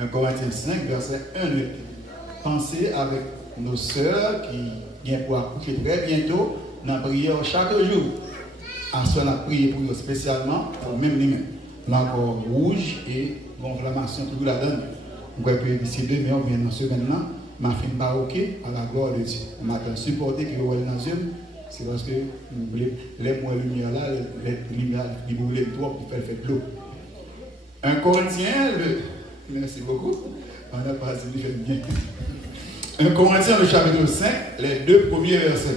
1 Corinthiens 5, verset 1. Pensez avec nos sœurs qui viennent pour accoucher très bientôt dans la prière chaque jour. En ce moment, prier pour eux spécialement, pour même les mêmes. L'encore rouge et gonflammation, tout la donne. Vous pouvez ici demain ou bien dans ce semaine-là, ma fille baroquée à la gloire de Dieu. On m'a supporté qu'il y ait dans Dieu. C'est parce que les mots lumière là, les lumières qui brûlent trop pour faire de l'eau. 1 Corinthiens, merci beaucoup. On a passé du fait bien. 1 Corinthiens, le chapitre 5, les 2 premiers versets.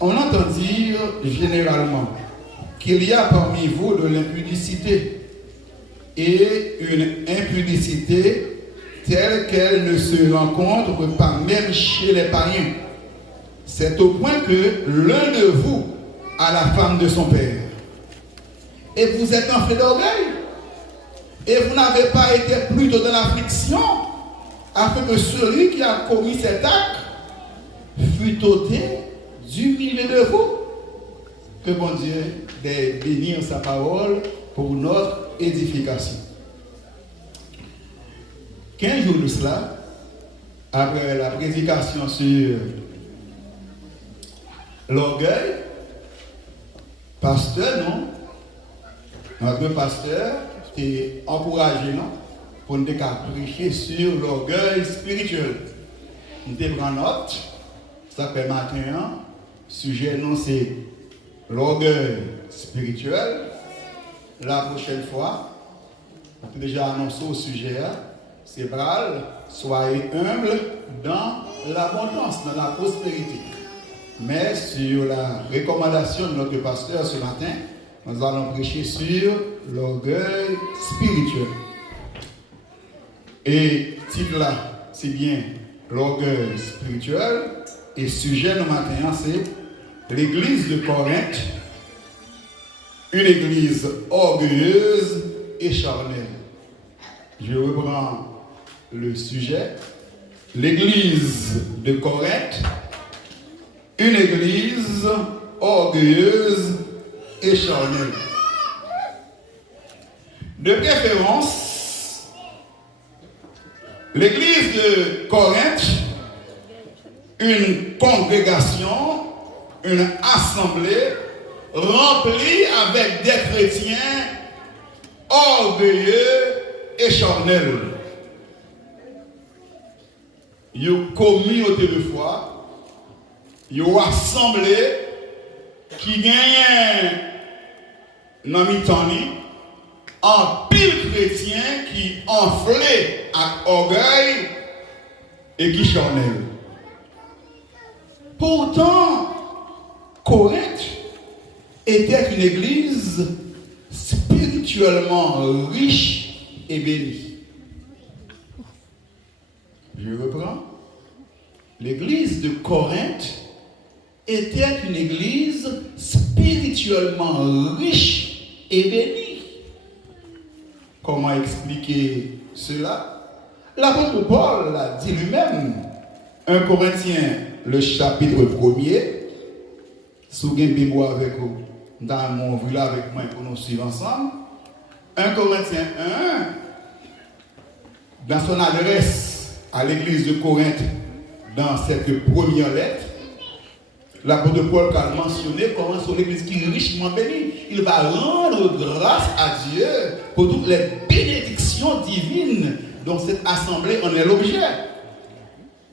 On entend dire généralement qu'il y a parmi vous de l'impudicité et une impudicité telle qu'elle ne se rencontre pas même chez les païens. C'est au point que l'un de vous a la femme de son père. Et vous êtes enflé d'orgueil. Et vous n'avez pas été plutôt dans l'affliction, afin que celui qui a commis cet acte fût ôté du milieu de vous. Que bon Dieu bénisse sa parole pour notre édification. 15 jours de cela, après la prédication sur l'orgueil, pasteur, non? Notre pasteur est encouragé, non? Pour nous prêcher sur l'orgueil spirituel. Nous prenons note, ça fait matin, sujet non c'est l'orgueil spirituel. La prochaine fois, on a déjà annoncé au sujet, c'est bral, soyez humble dans l'abondance, dans la prospérité. Mais sur la recommandation de notre pasteur ce matin, nous allons prêcher sur l'orgueil spirituel. Et titre là, c'est bien l'orgueil spirituel. Et sujet de matin, c'est l'église de Corinthe, une église orgueilleuse et charnelle. Je reprends le sujet. L'église de Corinthe, une église orgueilleuse et charnelle. De préférence, l'église de Corinthe, une congrégation, une assemblée remplie avec des chrétiens orgueilleux et charnels. Ils ont communauté de foi, ils ont assemblée qui gagne dans mi-temps en pile chrétien qui enflé à orgueil et qui charnel. Pourtant, Corinthe était une église spirituellement riche et bénie. Je reprends. L'église de Corinthe était une église spirituellement riche et bénie. Comment expliquer cela? L'apôtre Paul l'a dit lui-même. 1 Corinthiens, le chapitre 1er. Si vous avez Bible avec vous, dans mon vue là avec moi pour nous suivre ensemble. 1 Corinthiens 1, dans son adresse à l'église de Corinthe, dans cette première lettre, l'apôtre Paul a mentionné comment son église qui est richement bénie. Il va rendre grâce à Dieu pour toutes les bénédictions divines dont cette assemblée en est l'objet.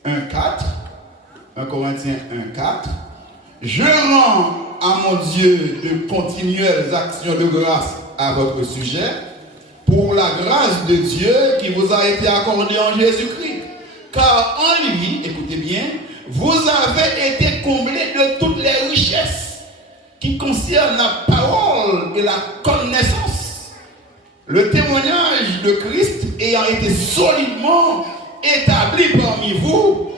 1 Corinthiens 1,4. Je rends à mon Dieu de continuelles actions de grâce à votre sujet pour la grâce de Dieu qui vous a été accordée en Jésus-Christ. Car en lui, écoutez bien, vous avez été comblés de toutes les richesses qui concernent la parole et la connaissance. Le témoignage de Christ ayant été solidement établi parmi vous,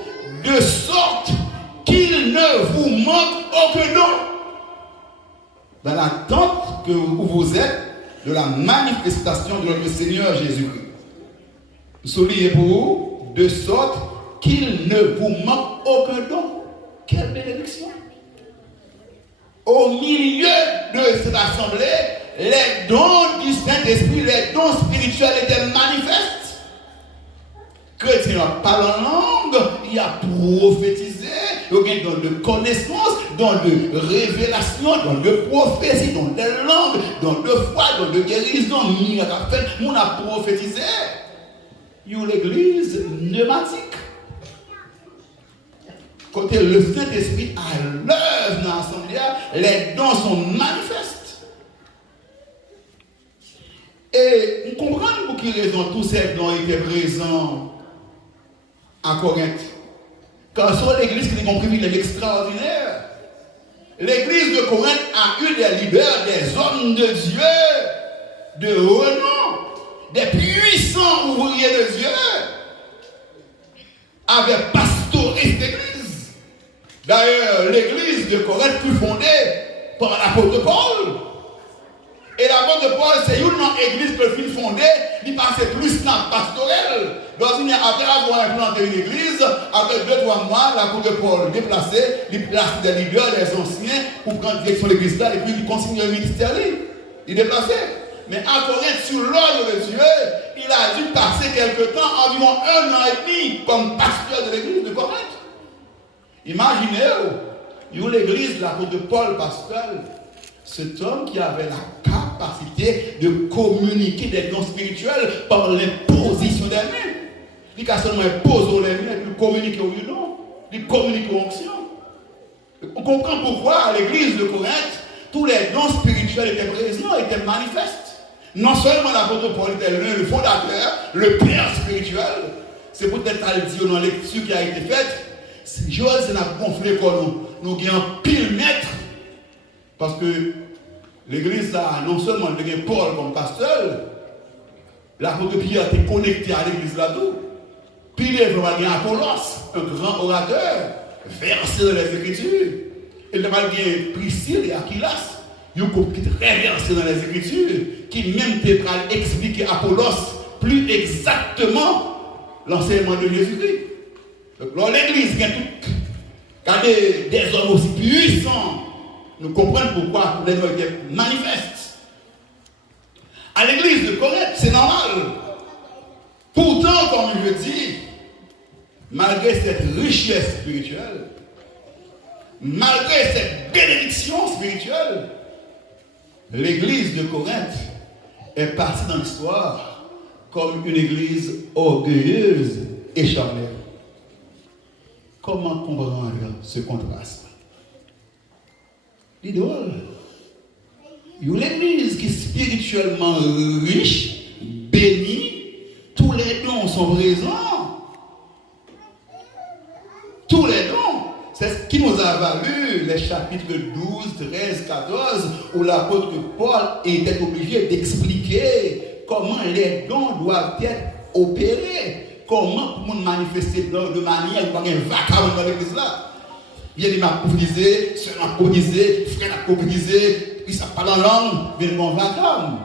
de sorte qu'il ne vous manque aucun don. Dans l'attente que vous êtes de la manifestation de notre Seigneur Jésus-Christ. Soulignez pour vous, de sorte qu'il ne vous manque aucun don. Quelle bénédiction! Au milieu de cette assemblée, les dons du Saint-Esprit, les dons spirituels étaient chrétien parle en langue, il a prophétisé, il y a don de connaissance, don de révélation, don de prophétie, don de langue, don de foi, don de guérison, miracle fait, on a prophétisé. Il y a l'église pneumatique. Côté le Saint-Esprit à l'œuvre dans l'assemblée, les dons sont manifestes. Et on comprend pour quelle raison tous ces dons étaient présents à Corinthe. Car sur l'église qui a un privilège extraordinaire, l'église de Corinthe a eu des leaders, des hommes de Dieu, de renom, des puissants ouvriers de Dieu, avaient pastoré cette église. D'ailleurs, l'église de Corinthe fut fondée par l'apôtre Paul. Et l'apôtre Paul, c'est une église que fut fondée, il passait plus dans la pastorelle. Donc, après avoir implanté une église, après 2-3 mois, l'apôtre Paul déplacé, il place des leaders, des anciens, pour prendre direction de l'église là, et puis il continue le ministère. Il déplacé. Mais à Corinthe, sur l'ordre de Dieu, il a dû passer quelque temps, environ 1 an et demi, comme pasteur de l'église de Corinthe. Imaginez-vous, l'église, l'apôtre Paul, pasteur, cet homme qui avait la capacité de communiquer des dons spirituels par l'imposition des mains. Il a seulement imposé les mains et puis communiquer au nom, il communique aux onctions. On comprend pourquoi à l'église de Corinthe, tous les dons spirituels étaient présents, étaient manifestes. Non seulement l'apôtre Paul était le fondateur, le père spirituel, c'est peut-être à le dire dans la lecture qui a été faite, Joël s'est gonflé comme nous avons pile mètre, parce que l'église a non seulement le Paul comme pasteur, l'apôtre Pierre était connecté à l'église là-dedans, puis il y a Apollos, un grand orateur, versé dans les Écritures, et il y a Priscille et Aquilas, qui très versé dans les Écritures, qui même peut expliquer Apollos plus exactement l'enseignement de Jésus-Christ. Donc l'église a des hommes aussi puissants. Nous comprenons pourquoi les noms étaient manifestes. À l'église de Corinthe, c'est normal. Pourtant, comme je dis, malgré cette richesse spirituelle, malgré cette bénédiction spirituelle, l'église de Corinthe est partie dans l'histoire comme une église orgueilleuse et charnelle. Comment comprendre ce contraste? L'idole. Il y a une église qui est spirituellement riche, bénie, tous les dons sont présents. Tous les dons. C'est ce qui nous a valu les chapitres 12, 13, 14, où l'apôtre Paul était obligé d'expliquer comment les dons doivent être opérés. Comment pour manifester de manière où il y a un vacarme dans l'église là. Il y a des m'a prophétisé, soeur m'a prophétisé, frère m'a prophétisé, puis ça parle en langue, mais le vacarme.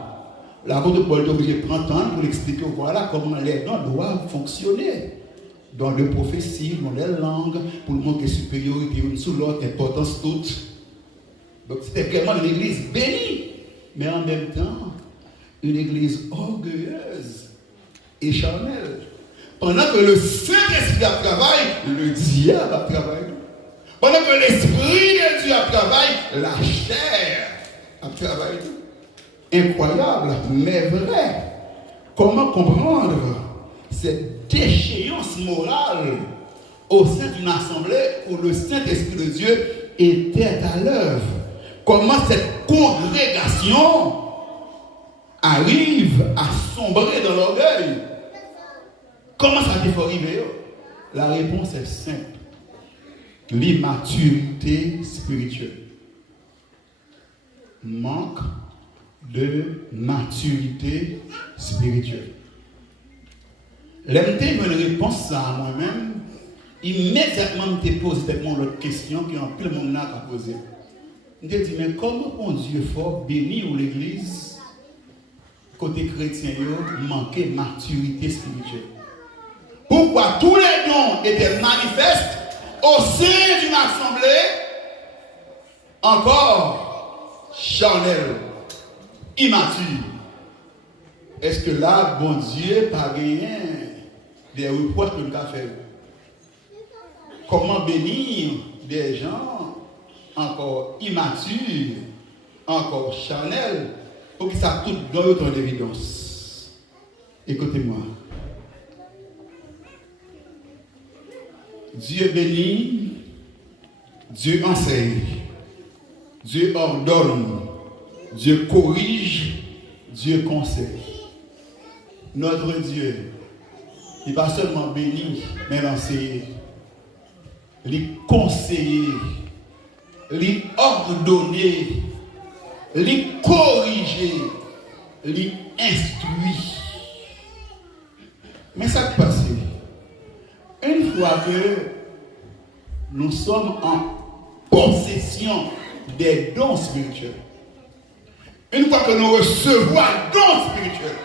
L'apôtre Paul est obligé de prendre temps pour expliquer voilà comment les dons doivent fonctionner. Dans les prophéties, dans les langues, pour montrer supériorité une sous l'autre, importance toute. Donc c'était vraiment une église bénie, mais en même temps, une église orgueilleuse et charnelle. Pendant que le Saint-Esprit travaille, le diable a travaillé. Pendant que l'Esprit de Dieu travaille, la chair a travaillé. Incroyable, mais vrai. Comment comprendre cette déchéance morale au sein d'une assemblée où le Saint-Esprit de Dieu était à l'œuvre? Comment cette congrégation arrive à sombrer dans l'orgueil? Comment ça peut arriver? La réponse est simple. L'immaturité spirituelle. Manque de maturité spirituelle. L'MT me réponse à moi-même, immédiatement je me pose l'autre question qui en plus le monde n'a pas posé. Je me dis, mais comment mon Dieu fort béni ou l'église, côté chrétien, manquait de maturité spirituelle? Pourquoi tous les dons étaient manifestes au sein d'une assemblée encore charnelle, immature? Est-ce que là, bon Dieu, pas gagné des reproches que nous avons fait. Comment bénir des gens encore immatures, encore charnels, pour qu'ils ça tout dans autant d'évidence. Écoutez-moi. Dieu bénit, Dieu enseigne, Dieu ordonne, Dieu corrige, Dieu conseille. Notre Dieu, il n'est pas seulement béni, mais l'enseigner. Les conseiller, les ordonner, les corriger, les instruire. Mais ça qui passe, une fois que nous sommes en possession des dons spirituels, une fois que nous recevons un don spirituel,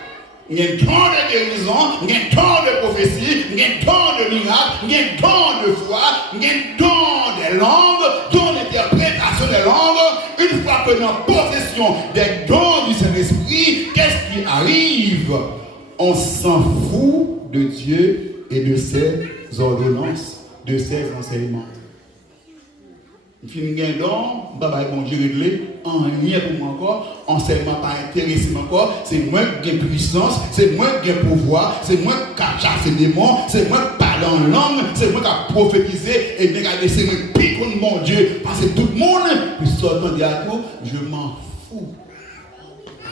il y a un don de guérison, il y a un don de prophétie, il y a un don de miracle, il y a un don de foi, il y a un don des langues, don d'interprétation des langues. Une fois que nous sommes en possession des dons du Saint-Esprit, qu'est-ce qui arrive? On s'en fout de Dieu et de ses ordonnances, de ses enseignements. Fin gain don, papa bon Dieu réglé, en rien pour moi encore, enseignement pas intéressé encore, c'est moi qui ai puissance, c'est moi qui ai pouvoir, c'est moi qui ai chassé des démons, c'est moi qui parle en langue, c'est moi qui ai prophétisé, et bien regardez, c'est moi qui pique contre mon Dieu, parce que tout le monde, puis sortant de à tout, je m'en fous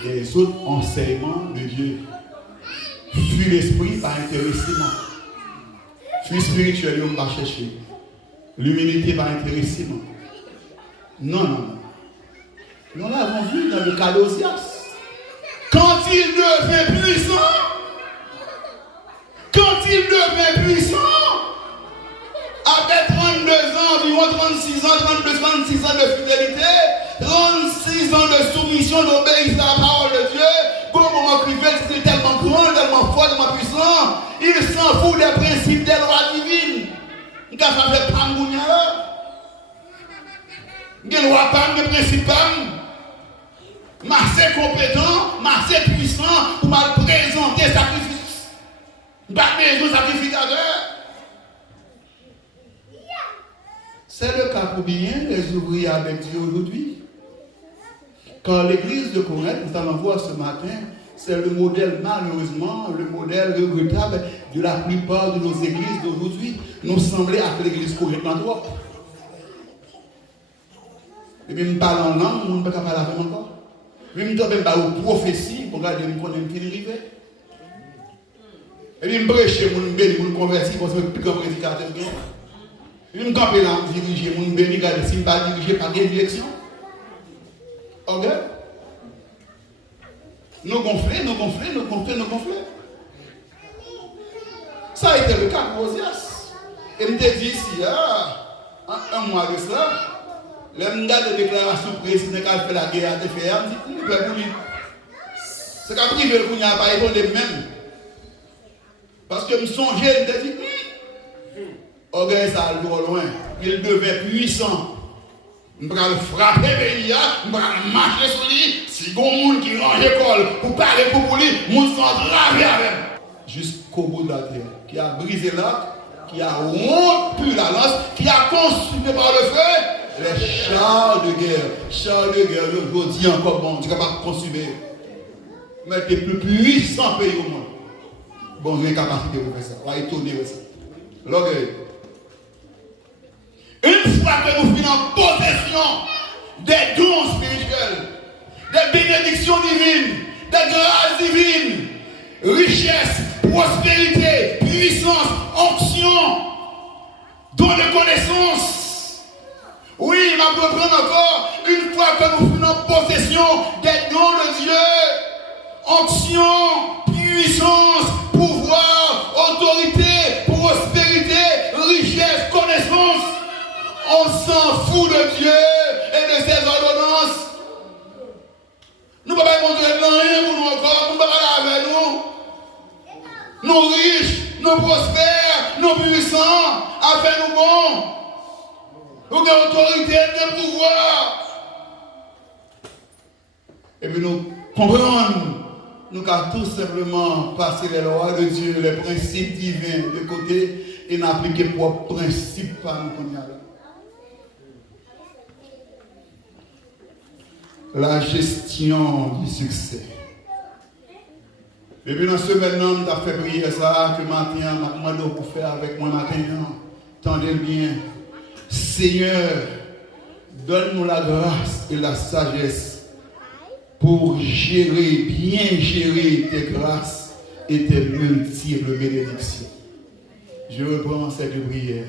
des autres enseignements de Dieu. Fuis l'esprit, pas intéressé, non. Fuis spirituel, on va chercher. L'humilité, pas intéressé, non. Non. Nous l'avons vu dans le cas d'Osias. Quand il devient puissant, après 32 ans, environ 36 ans, 32, 36 ans de fidélité, 36 ans de soumission, d'obéissance à la parole de Dieu, pour un moment privé, c'est tellement grand, tellement fort, tellement puissant, il s'en fout des principes des lois divines. Il a fait pas de il y a loi pas de principe assez compétent, assez puissant pour mal présenter sacrifice. Pas besoin de sacrificateur. C'est le cas pour bien les ouvriers avec Dieu aujourd'hui. Quand l'église de Corinthe, nous allons voir ce matin, c'est le modèle, malheureusement, le modèle regrettable de la plupart de nos églises d'aujourd'hui. Nous semblons à l'église corinthienne. Et puis, je parle en langue, je ne peux pas parler avec encore. Je me donne même aux prophéties pour regarder mon connaître qui arrive. Et puis, je prêche, je bénis, je convertis, parce que je suis plus grand prédicateur. Et puis, je campe là, je dirige, je bénis, regarder si je ne suis pas dirigé par quelle direction. Ok? Nous gonfler. Ça a été le cas pour Osias. Et je me dis ici, un mois de cela, le mandat de déclaration précise qui a fait la guerre à TFR, il dit, c'est qu'à privé le n'a pas été même. Parce que je me songeais, je me dis, ok, ça a le loin, il devait puissant. Je vais frapper le pays, je vais marcher sur lui, si il y a un monde qui range l'école pour parler pour lui, le monde s'en ravi avec. Jusqu'au bout de la terre, qui a brisé l'arc, qui a rompu la lance, qui a consumé par le feu. Les chars de guerre, aujourd'hui encore bon, tu es capable de consumer. Mais tu es plus puissant pays au monde. Bon, j'ai une capacité pour faire ça. On va étonner aussi. L'orgueil. Une fois que nous finissons en possession des dons spirituels, des bénédictions divines, des grâces divines, richesse, prospérité, puissance, onction, don de connaissance. Oui, il va reprendre encore, une fois que nous finissons en possession des dons de Dieu, onction, puissance, pouvoir, autorité, prospérité, richesse, connaissance. On s'en fout de Dieu et de ses ordonnances. Nous ne pouvons pas montrer rien pour nous encore, nous ne pouvons pas parler avec nous. Nous riches, nous prospères, nous puissants, avec nous bons. Nous avons autorité, nous pouvoir. Et puis nous comprenons, nous avons tout simplement passer les lois de Dieu, les principes divins de côté et n'appliquer propres principes par nous. La gestion du succès. Et puis dans ce maintenant, nous avons fait prier ça, que matin, je demande pour faire avec moi matin. Tendez bien. Seigneur, donne-nous la grâce et la sagesse pour gérer, bien gérer tes grâces et tes multiples bénédictions. Je reprends cette prière.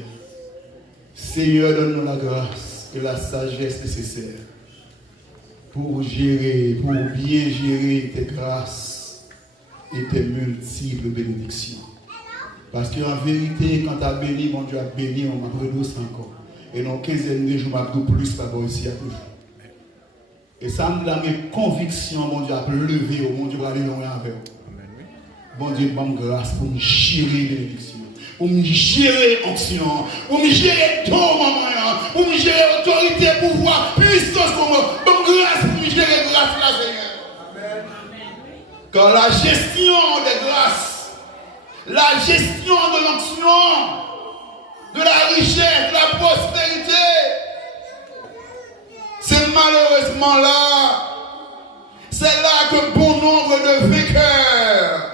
Seigneur, donne-nous la grâce et la sagesse nécessaire pour gérer, pour bien gérer tes grâces et tes multiples bénédictions. Parce qu'en vérité, quand tu as béni, mon Dieu a béni, on m'a redoué encore. Et dans 15 années, je m'abdou plus par rapport ici à toujours. Et ça me donne mes convictions, mon Dieu, à lever, mon Dieu, va aller loin avec vous. Bon Dieu, bonne grâce pour me gérer bénédiction, pour me gérer onction, pour me gérer ton moment, pour me gérer autorité, pouvoir, puissance pour moi. Bonne grâce pour me gérer grâce là, Seigneur. Car la gestion des grâces, la gestion de l'onction, de la richesse, de la prospérité, c'est malheureusement là, c'est là que bon nombre de vainqueurs,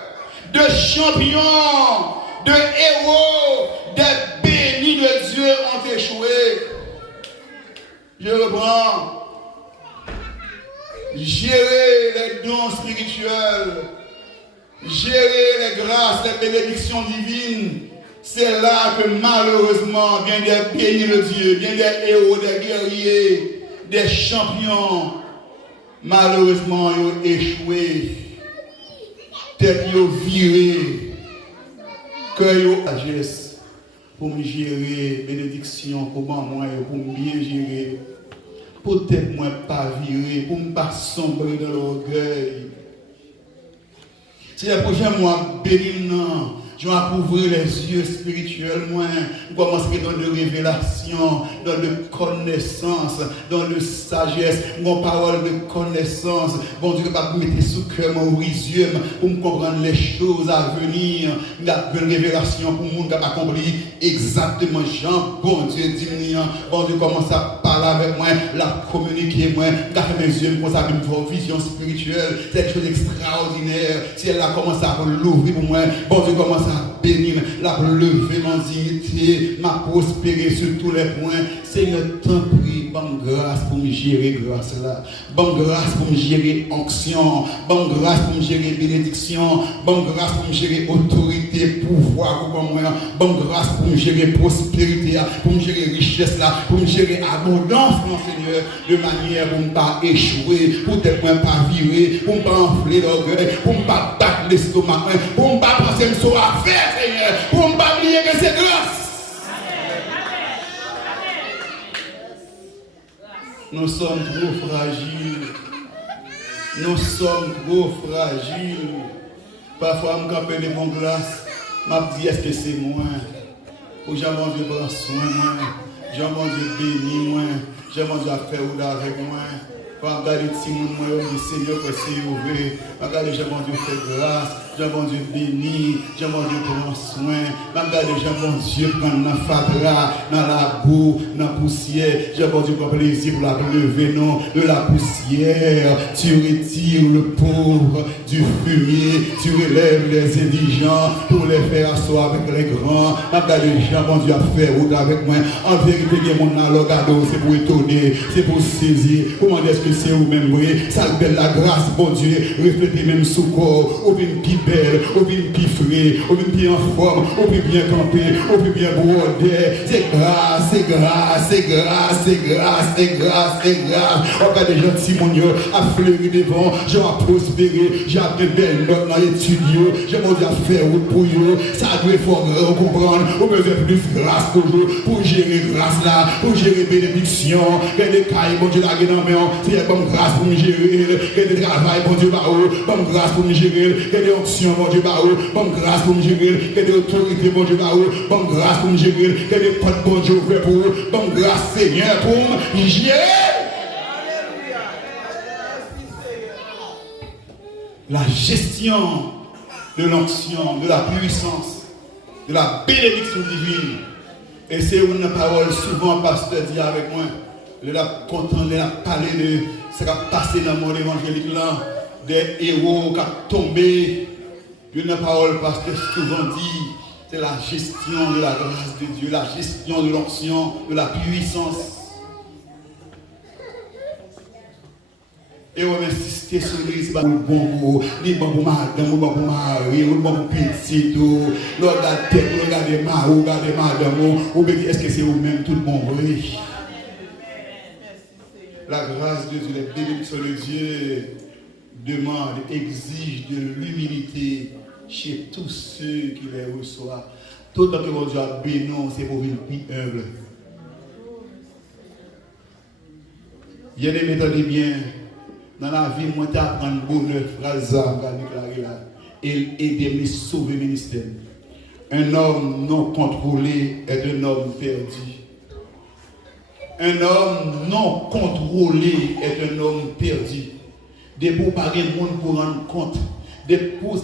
de champions, de héros, de bénis de Dieu ont échoué. Je reprends. Gérer les dons spirituels, gérer les grâces, les bénédictions divines, c'est là que malheureusement, bien des bénis de Dieu, bien des héros, des guerriers, des champions, malheureusement, ils ont échoué, tête ils ont viré, cœur ils ont sagesse pour me gérer, bénédiction, pour moi, pour me bien gérer, peut-être moi pas virer, pour ne pas sombrer dans l'orgueil. Si le prochain mois béni, je vais ouvrir les yeux spirituels, moi, commencer dans de révélation, dans de connaissance, dans de sagesse, mon parole de connaissance. Bon Dieu, va me mettre sous cœur mon yeux pour me comprendre les choses à venir. La révélation pour le monde qui a compris exactement Jean. Bon Dieu, dis-moi, bon Dieu, commence à parler avec moi, la communiquer moi, faire mes yeux, commence à avoir une vision spirituelle. C'est quelque chose d'extraordinaire. Si elle a commencé à l'ouvrir pour moi, bon Dieu, commence à bénir, la lever ma dignité, ma prospérer sur tous les points. Seigneur, t'en prie, bonne grâce pour me gérer grâce là. Bonne grâce pour me gérer onction. Bonne grâce pour me gérer bénédiction. Bonne grâce pour me gérer autorité, pouvoir pour moi. Bonne grâce pour me gérer prospérité, pour me gérer richesse là, pour me gérer abondance, mon Seigneur, de manière pour ne pas échouer, pour ne pas virer, pour ne pas enfler l'orgueil, pour ne pas battre l'estomac, pour ne pas penser que ça à faire, Seigneur, pour ne pas oublier que c'est grâce. Nous sommes trop fragiles. Nous sommes trop fragiles. Parfois, je me campe de mon glace. Je me dis, est-ce que c'est moi? Ou j'ai mon Dieu prend soin de moi. J'ai mon Dieu béni moi. J'ai mon Dieu à faire avec moi. Je regarde le petit monde, je dis, Seigneur, que c'est ouvert. Je regarde, j'ai mon Dieu fait grâce. J'ai mon Dieu béni, j'ai mon Dieu prend soin. J'ai mon Dieu prend dans la fatra, dans la boue, dans la poussière. J'ai mon Dieu prend plaisir pour la lever, non, de la poussière. Tu retires le pauvre du fumier, tu relèves les indigents pour les faire asseoir avec les grands. J'ai mon Dieu à faire route avec moi. En vérité, mon alogado, c'est pour étonner, c'est pour saisir. Comment est-ce que c'est vous-même, ça belle la grâce, bon Dieu, refléter même sous corps, ou bien qui belle, ou bien qui frais, ou bien qui en forme, ou bien bien campé, ou bien bien broder. C'est grâce, c'est grâce, c'est grâce, c'est grâce, c'est grâce, c'est grâce. Regarde les gentils, mon Dieu, à fleurir devant, j'ai à prospérer, j'ai à de belles notes dans l'étude, j'ai mon Dieu à faire route pour eux. Ça doit fort comprendre, on besoin plus grâce toujours, pour gérer grâce là, pour gérer bénédiction. Il y a des cailles, mon Dieu, là, dans la main, c'est bonne grâce pour me gérer, il y a des travail, mon Dieu, bonne grâce pour me gérer, il y a des options, mon Dieu, bonne grâce pour me gérer, il y a des autorités, mon Dieu, bonne grâce pour me gérer, il y a des potes, bon Dieu, ouverts pour eux, bonne grâce, Seigneur, pour me gérer. la gestion de l'onction, de la puissance, de la bénédiction divine. Et c'est une parole souvent, pasteur dit avec moi, il a content de parler de ce qui a passé dans mon évangélique là, des héros qui ont tombé. Une parole, pasteur souvent dit, c'est la gestion de la grâce de Dieu, la gestion de l'onction, de la puissance. Et on insiste sur lui, c'est pas bon pour les bons pour madame, bon pour mari, bon pour petit, le gars tête, le gars de mari, le gars de madame, ou bien est-ce que c'est vous-même tout le bon oui. La grâce de Dieu, les bénédictions de Dieu demande, exige de l'humilité chez tous ceux qui les reçoivent. Tout le temps que mon Dieu a béni, c'est pour une plus humble. Il y a des méthodes bien. Dans la vie, moi, je apprends le bonheur, phrase que déclaré là. Et aider me sauver le ministère. Un homme non contrôlé est un homme perdu. Un homme non contrôlé est un homme perdu. Des pour pas de monde pour rendre compte. Des pour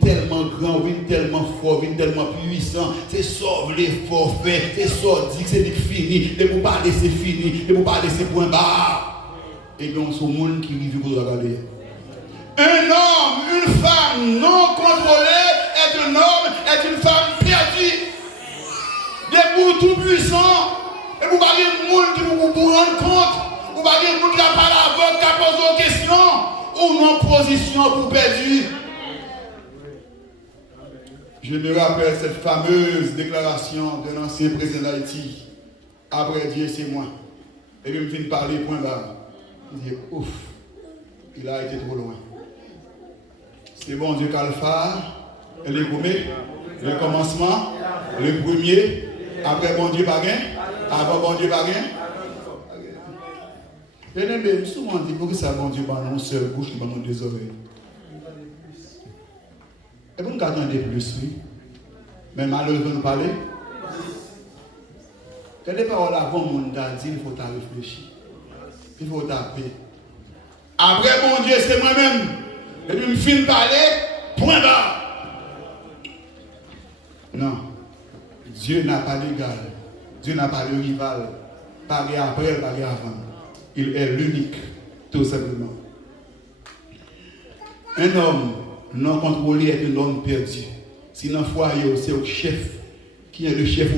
tellement grand, tellement fort, tellement puissant. C'est sauve les forfaits, c'est sauve dit que c'est fini. Des pour pas laisser fini, des pour pas laisser point bas. Et bien, c'est le monde qui vit pour regarder. Un homme, une femme non contrôlée est un homme, est une femme perdue. Des pour tout puissant, et vous parlez de monde qui vous rendre compte, vous parlez de monde qui n'a pas la voix, qui a posé aux questions, ou non position pour perdu. Je me rappelle cette fameuse déclaration d'un ancien président d'Haïti. Après Dieu, c'est moi. Et puis, je me finis de parler, point barre. Je dis, ouf, il a été trop loin. C'est bon Dieu qu'Alpha, et les gourmets, le commencement, le premier, après bon Dieu pas gain, avant bon Dieu pas gain. Bien-aimé, souvent dit, pour que ça bon Dieu pas une seule bouche qui va nous des oreilles. Et vous nous attendez plus, oui. Mais malheureusement, nous parler. Quand les paroles avant, mon dit, il faut réfléchir. Il faut taper. Après, mon Dieu, c'est moi-même. Et puis, je finis de parler, point barre. Non. Dieu n'a pas d'égal. Dieu n'a pas de rival. Pas après, pas avant. Il est l'unique, tout simplement. Un homme non contrôlé est un homme perdu. Si dans le foyer, c'est le chef, qui est le chef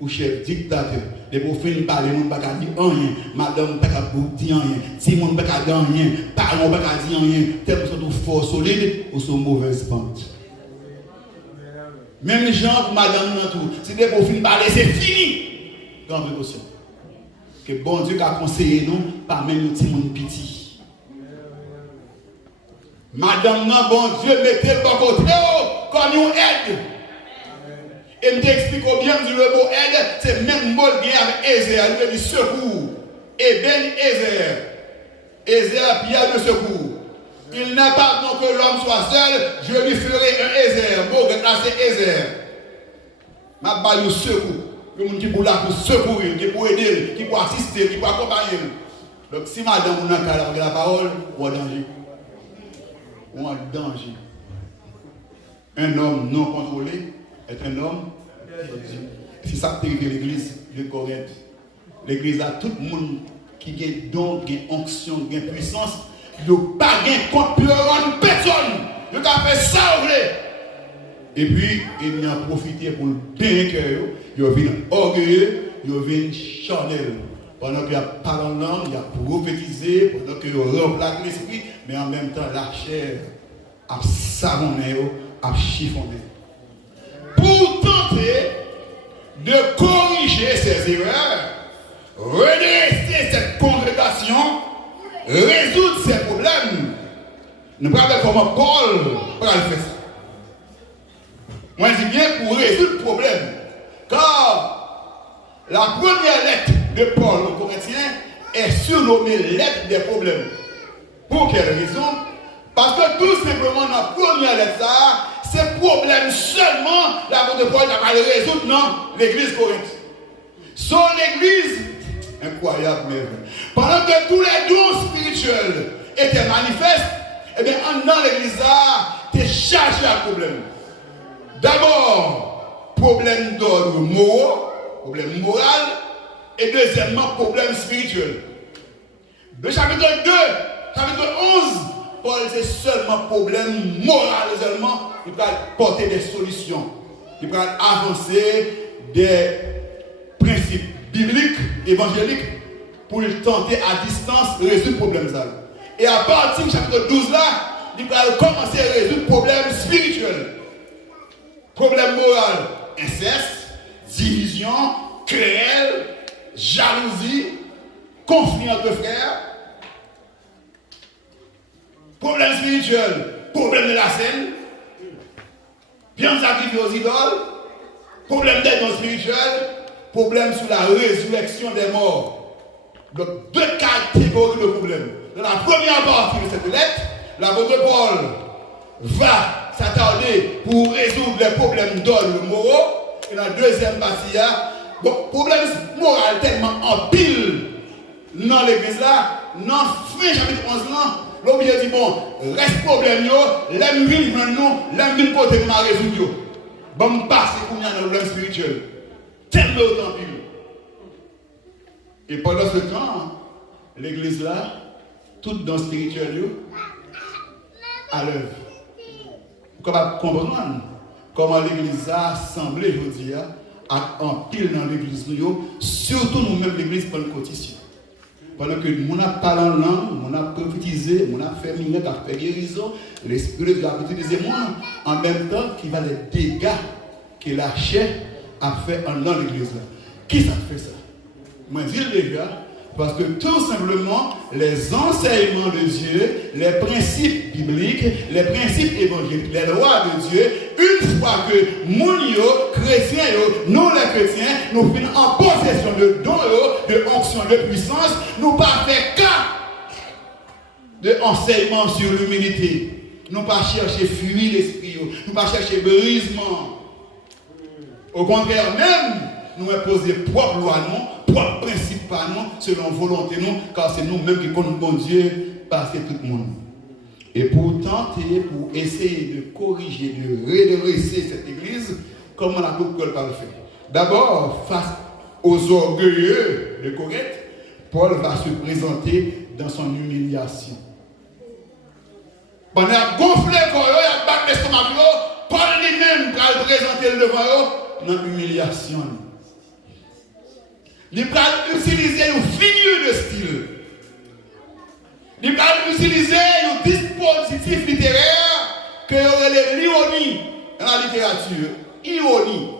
ou chef dictateur. Les profils ne parlent pas de rien, madame ne parle pas de rien, Simon ne parle pas de rien, parents ne parlent pas de rien, tellement sont fort solides ou sont mauvaises pentes. Même les gens pour madame non tout, si des profils parlent, c'est fini. Grande précaution. Que bon Dieu a conseillé nous, pas même nous Simon petit. Madame non, bon Dieu, mettez le bon côté, comme nous aide. Et je t'explique bien du le mot aide, c'est même mot qui est avec Ézère, il veut dire secours. Et ben Ézère. Ézère, Pierre de secours. Il n'est pas bon que l'homme soit seul, je lui ferai un Ézère. Bon, là c'est Ézère. Ma balle secours. Le monde qui est là pour secourir, qui pour aider, qui pour assister, qui pour accompagner. Donc si madame n'a pas la parole, on est en danger. On est en danger. Un homme non contrôlé est un homme perdu. C'est ça qui arrive l'église de Corinthe. L'église a tout le monde qui a don, qui a onction, qui a puissance. Il n'y a pas de compte pour personne. Il a fait ça au vrai. Et puis, il a profité pour le bien cœur. Il vient orgueilleux, il vient charnel. Pendant qu'il a parlé en langue, il a prophétisé, pendant qu'il remplace l'esprit, mais en même temps, la chair a savonné, a chiffonné. Pour tenter de corriger ses erreurs, redresser cette congrégation, résoudre ses problèmes, nous ne savons pas comment Paul va le faire ça. Moi, je dis bien pour résoudre le problème. Car la première lettre de Paul aux Corinthiens est surnommée lettre des problèmes. Pour quelle raison? Parce que tout simplement, dans la première lettre, ces problèmes seulement, l'apôtre Paul n'a pas les résoudre, non, l'église Corinthe. Son église, incroyable, mais pendant que tous les dons spirituels étaient manifestes, Eh bien, dans l'église, tu es chargé à problème. D'abord, problème d'ordre moral, problème moral, et deuxièmement, problème spirituel. Le chapitre 2, chapitre 11, Paul, c'est seulement problème moral seulement. Il va porter des solutions. Il va avancer des principes bibliques, évangéliques, pour tenter à distance de résoudre le problème. Et à partir du chapitre 12 là, il va commencer à résoudre le problème spirituel. Problème moral, inceste, division, querelle, jalousie, conflit entre frères. Problème spirituel, problème de la scène, bien sacrifié aux idoles, problème des dons spirituels, problème sur la résurrection des morts. Donc, deux catégories de problèmes. Dans la première partie de cette lettre, l'apôtre Paul va s'attarder pour résoudre les problèmes d'ordre moraux. Et dans la deuxième partie, il y a problème moral tellement en pile dans l'église là, dans fin chapitre 11 là, l'homme dit bon, reste problème, l'aime vivre maintenant, l'aime vivre côté de ma résoudre. Bon, passe pour nous dans le problème spirituel. Tellement autant pile. Et pendant ce temps, l'église là, toute dans le spirituel, à l'œuvre. Vous pouvez comprendre comment l'église a semblé aujourd'hui, en pile dans l'église, surtout nous-mêmes, l'église pentecôtiste. Pendant que nous avons parlé en langue, nous avons prophétisé, nous avons fait minette, nous avons fait guérison, l'Esprit de Dieu a utilisé moi, en même temps qu'il va les dégâts que la chair a fait dans l'église. Qui ça fait ça? Moi, je dis déjà, parce que tout simplement, les enseignements de Dieu, les principes bibliques, les principes évangéliques, les lois de Dieu, une fois que nous, chrétiens, nous les chrétiens, nous finissons en possession de dons, de onction, de puissance, nous ne pas faire cas de enseignement sur l'humilité. Nous ne pas chercher fuir l'esprit, nous ne pas chercher brisement. Au contraire, même, nous imposer propre loi, non, propre principe par nous, selon volonté, non, car c'est nous-mêmes qui connaissons bon Dieu, pas c'est tout le monde. Et pour tenter, pour essayer de corriger, de redresser cette église, comment l'apôtre Paul va le faire? D'abord, face aux orgueilleux de Corinthe, Paul va se présenter dans son humiliation. Pendant qu'il gonfle le corps, il a battu l'estomac, Paul lui-même va le présenter devant eux dans l'humiliation. Il va utiliser une figure de style. Il va utiliser un dispositif littéraire que est l'ironie dans la littérature. Ironie.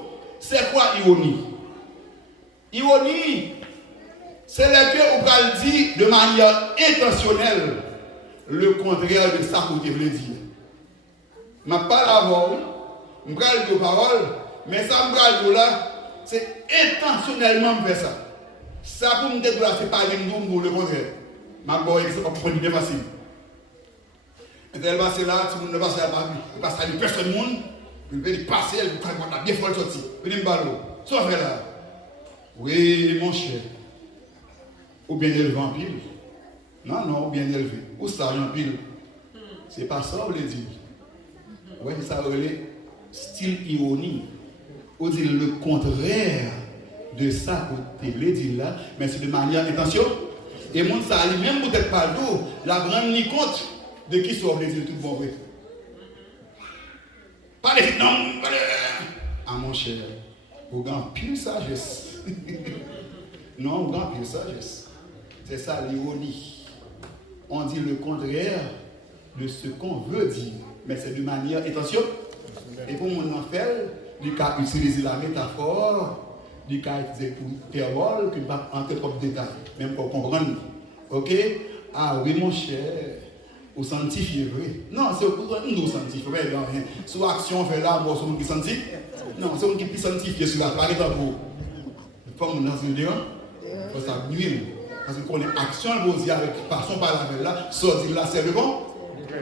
C'est quoi ironie? Ironie, c'est le que on va dire de manière intentionnelle le contraire de ça que vous voulez dire. Je ne parle pas d'abord, je parle de paroles, mais ça me parle là, c'est intentionnellement faire ça. Ça pour me dire là, c'est pas pour le contraire. Ma bonne exemple, pour prendre bien facile. Elle passe là, tout le monde passe là, il passe à personne monde, il peut passer, il peut bien folle sortir. Venez me ballot. Soit vrai là. Oui, mon cher. Ou bien élevé en pile. Non, non, bien élevé. Ou ça en pile. C'est pas ça, on le dit. Oui, ça relève style ironie. On dit le contraire de ça que tu voulais dire là, mais c'est de manière intentionnelle. Et mon ça même peut-être pas d'eau, la grande ni compte de qui soit voulait dire tout bon vrai. Pas les non, pas les... Ah mon cher, vous avez pure sagesse. Non, vous avez pure sagesse. C'est ça l'ironie. On dit le contraire de ce qu'on veut dire, mais c'est de manière intentionnelle. Et pour mon enfer, il a utilisé la métaphore, il a utilisé pour parole, qui ne va pas entrer trop de détails, même pour comprendre. Ok? Ah oui, mon cher, vous sanctifiez, vrai? Non, c'est pour nous sanctifier, mais rien. Soit action fait là, moi, c'est qui sanctifie. Non, c'est qui peut sanctifier sur la planète pour. Comme dans une lion, il faut ça nuire. Parce qu'on est action, vous y avec passons par la là, sortir là, c'est le bon.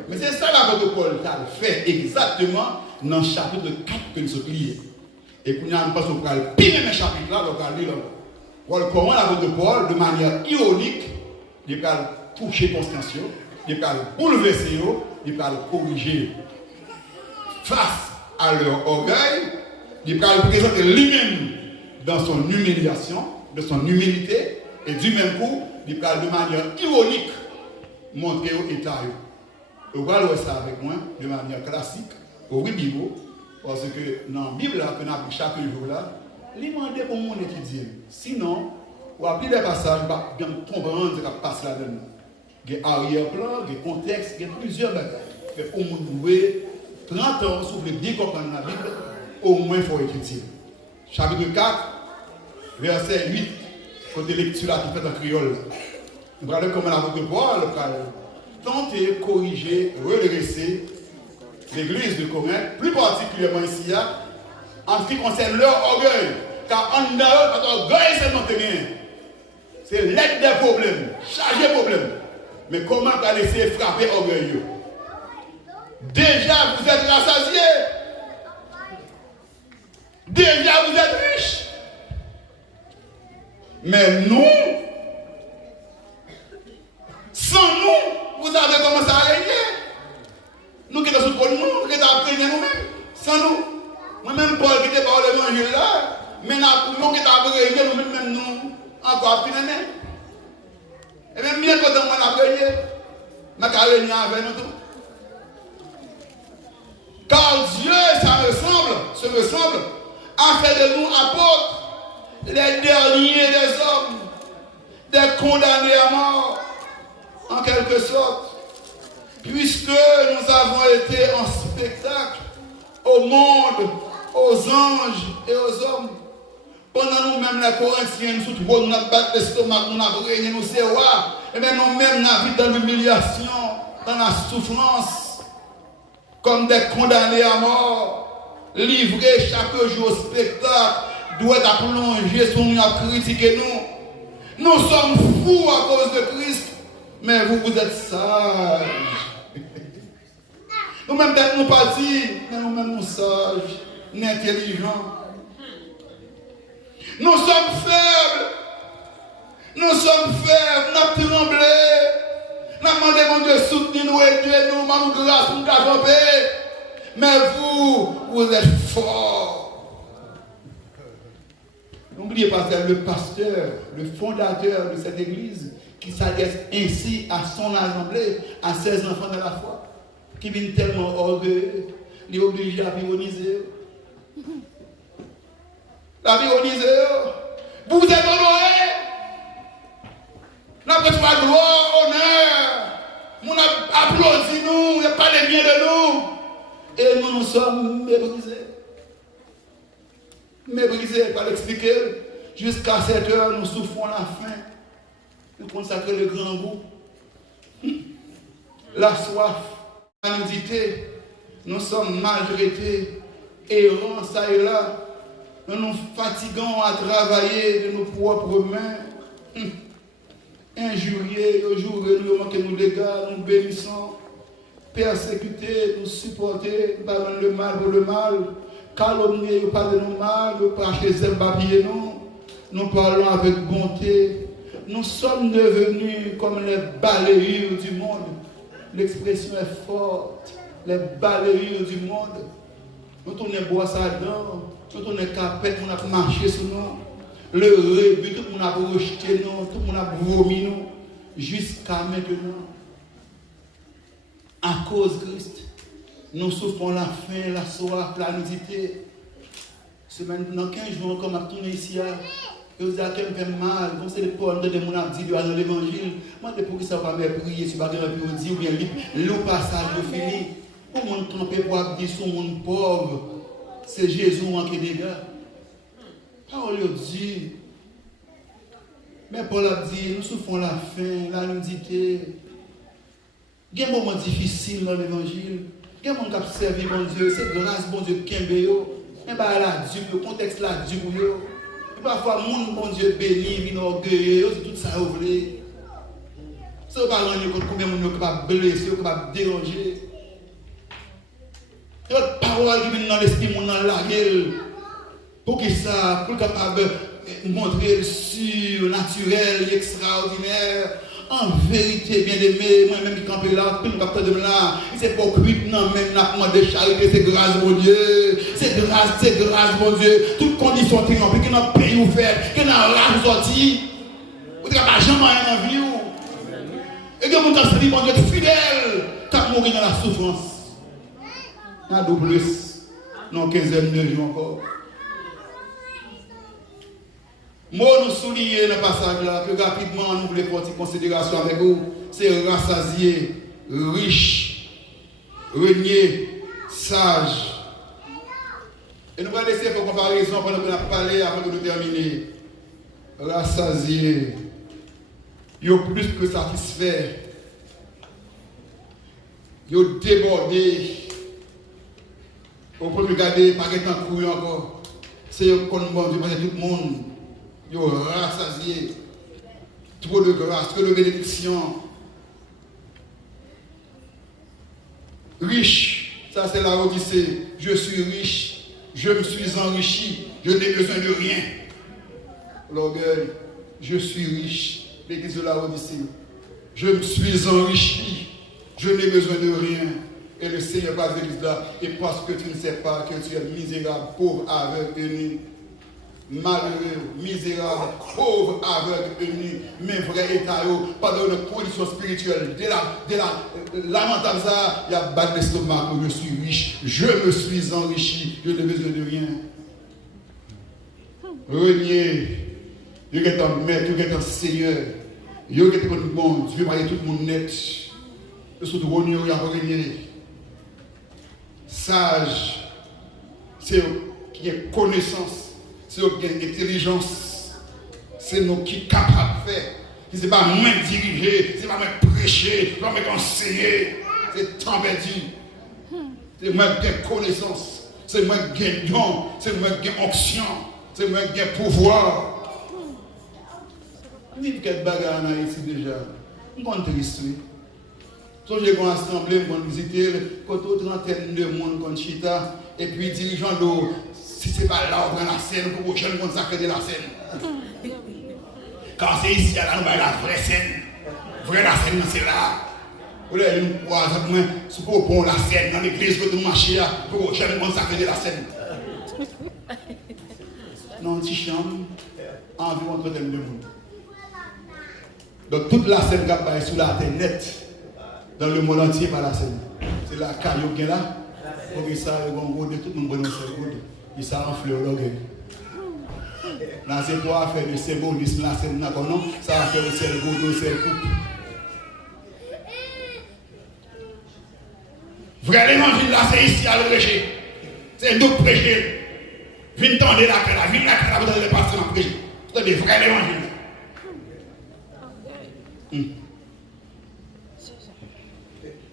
Mais c'est ça l'apôtre Paul a fait exactement dans le chapitre 4 que nous sommes liés. Et qu'on a un passe au pire même chapitre là, donc à lire là. Comment l'apôtre Paul, de manière ironique, il va toucher Constantio, il va bouleverser, il va corriger. Face à leur orgueil, il va le présenter lui-même dans son humiliation, de son humilité, et du même coup, il va de manière ironique montrer au état. Vous allez voir ça avec moi de manière classique, au Bible, parce que dans la Bible que nous avons chaque jour là, il demande pour mon étudier. Sinon, vous avez des passages, vous allez bien comprendre ce qui passe là-dedans. Il y a arrière-plan, il y a contexte, il y a plusieurs bagages. Pour nous 30 ans, si vous voulez bien comprendre la Bible, au moins il faut étudier. Chapitre 4, verset 8, côté lecture là qui fait en créole. Nous allons comme l'apôtre Paul, tenter, corriger, redresser l'église de Corinthe, plus particulièrement ici, en ce qui concerne leur orgueil. Car en dehors, votre orgueil, c'est notre bien. C'est l'aide des problèmes, chargé de problèmes. Mais comment tu as laissé frapper orgueil? Déjà, vous êtes rassasiés. Déjà, vous êtes riches. Mais nous, sans nous, vous avez commencé à régner. Nous qui sommes sous nous qui sommes appris nous-mêmes. Sans nous. Moi-même, Paul qui était par l'évangile là, mais nous qui sommes régné nous-mêmes, nous, encore appris nous-mêmes. Et même bien quand on a régné, je vais régner avec nous tous. Car Dieu, se ressemble, a fait de nous apôtres, les derniers des hommes, des condamnés à mort, en quelque sorte, puisque nous avons été en spectacle au monde, aux anges et aux hommes. Pendant nous-mêmes, les Corinthiens, nous avons battu l'estomac, nous avons régné, nous sommes rois, et bien nous-mêmes, nous avons dans l'humiliation, dans la souffrance, comme des condamnés à mort, livrés chaque jour au spectacle, doit être plongé sur nous, à critiquer nous. Nous sommes fous à cause de Christ, mais vous êtes sages. Nous-mêmes, nous partis, mais nous-mêmes, nous sages, nous intelligents. Nous sommes faibles. Nous sommes faibles, nous avons tremblé. Nous avons demandé mon Dieu soutenir nous, aider nous, nous grâce pour nous camper. Mais vous êtes forts. N'oubliez pas, c'est le pasteur, le fondateur de cette église qui s'adresse ainsi à son assemblée, à ses enfants de la foi, qui viennent tellement orgueilleux, les obligés à ironiser. La ironiser. Vous êtes honorés. Nous avons besoin de gloire, honneur. Nous applaudissons nous, il pas les biens de nous. Et nous nous sommes méprisés. Méprisés, pas l'expliquer. Jusqu'à cette heure, nous souffrons la faim. Nous consacrons le grand goût. La soif, la nudité. Nous sommes maltraités, errants ça et là. Nous nous fatiguons à travailler de nos propres mains. Injuriés, au jour où nous manquons nos dégâts, nous bénissons. Persécutés, nous supporter, nous parlons le mal pour le mal. Calomnier, nous parlons de nos mal, nous parlons chez Zembabillé, nous parlons avec bonté. Nous sommes devenus comme les balayures du monde. L'expression est forte. Les balayures du monde. Nous tournons bois ça dedans. Nous tournons capette, nous avons marché sur nous. Le rebut, tout le monde a rejeté nous, tout le monde a vomi nous. Jusqu'à maintenant. À cause de Christ, nous souffrons la faim, la soif, la nudité. C'est maintenant 15 jours comme on a tourné ici. Et vous avez fait mal, vous savez, les pauvres de mon abdi dans l'évangile. Moi, pour que ça va me prier, si vous avez un dire, ou bien le passage de fini. Pour mon camper pour dire sur mon pauvre, c'est Jésus qui est dégâts. Parole dit. Mais Paul a dit, nous souffrons la faim, la nudité. Il y a des moments difficiles dans l'évangile. Il y a des moments qui ont servi mon Dieu. C'est grâce, bon Dieu, qui est mais le contexte là, du pour eux. Parfois, mon Dieu béni, vient orgueilleux, c'est tout ça, vous voulez. Ça ne veut pas rendre compte combien de gens sont capables de blesser, capables de déranger. Il y a des paroles qui viennent dans l'esprit, dans la gueule. Pour que ça, pour capable de montrer le surnaturel, l'extraordinaire, En vérité, bien aimé, moi-même qui campe là, tout le monde de là, c'est pas cuit, non, même n'a de charité, c'est grâce, mon Dieu. C'est grâce, mon Dieu. Toutes conditions qui ont pris, qui n'ont payé ou fait, qui n'ont rien sorti. Vous n'avez pas jamais rien en vie. Et que mon Dieu, mon Dieu, fidèle, quand mourir dans la souffrance. Il y a deux plus, non, 15e de jour encore. Moi, nous soulignons dans le passage là que rapidement nous voulons prendre en considération avec vous. C'est rassasié, riche, régné, sage. Et nous allons laisser pour comparaison pendant qu'on a parlé avant de nous terminer. Rassasié, il y a plus que satisfait. Il y a débordé. On peut regarder, pas qu'être en couille encore. C'est comme bon Dieu, parce que tout le monde. Yo rassasié, trop de grâce, trop de bénédiction. Riche, ça c'est la Odyssée. Je suis riche, je me suis enrichi, je n'ai besoin de rien. L'orgueil, je suis riche, l'église de la Odyssée. Je me suis enrichi, je n'ai besoin de rien. Et le Seigneur va dire là, et parce que tu ne sais pas que tu es misérable, pauvre, aveugle, nu. Malheureux, misérable, pauvre, aveugle, nu, mais vrai état, pas dans une condition spirituelle. Dès la lamentable ça, il y a bas l'estomac où je suis riche, je me suis enrichi, je n'ai besoin de rien. Renier, il y a un maître, il y a un Seigneur, il y a un bon Dieu, il y a tout le monde net. Surtout renier, il y a renier. Sage, c'est qui a connaissance. C'est notre intelligence. C'est nous qui sommes capables de faire. Ce n'est pas moi diriger, ce n'est pas moi prêcher, ce n'est pas moi enseigner. C'est temps perdu. C'est moi qui ai connaissance. C'est moi qui ai don. C'est moi qui ai onction. C'est moi qui ai pouvoir. Vous dites quelle bagarre en Haïti déjà. On compte triste. So, j'ai une assemblée, je visiter, quand on trentaine de monde, quand chita, et puis dirigeant d'eau. Si ce n'est pas là, on prend la scène pour que je ne consacre de la scène. Quand c'est ici, là, on va la vraie scène. La scène, c'est là. Vous voulez une croix, c'est pour prendre la scène dans l'église, pour marcher là, pour que je ne consacre de la scène. Dans une petite chambre, environ 30 de monde. Donc toute la scène qui est sur la terre nette, dans le monde entier, par la scène. C'est la caillou qui est là. Pour que ça, tout le monde va nous il s'est enflé au logé. Là, c'est pour faire le symbolisme, là, c'est non, ça va faire le cerveau, c'est le couple. Vrai l'évangile, là, c'est ici à le prêcher. C'est nous prêcher. Viens tendre la carte, viens la carte, vous allez passer dans le prêcher. C'est des vrais l'évangile.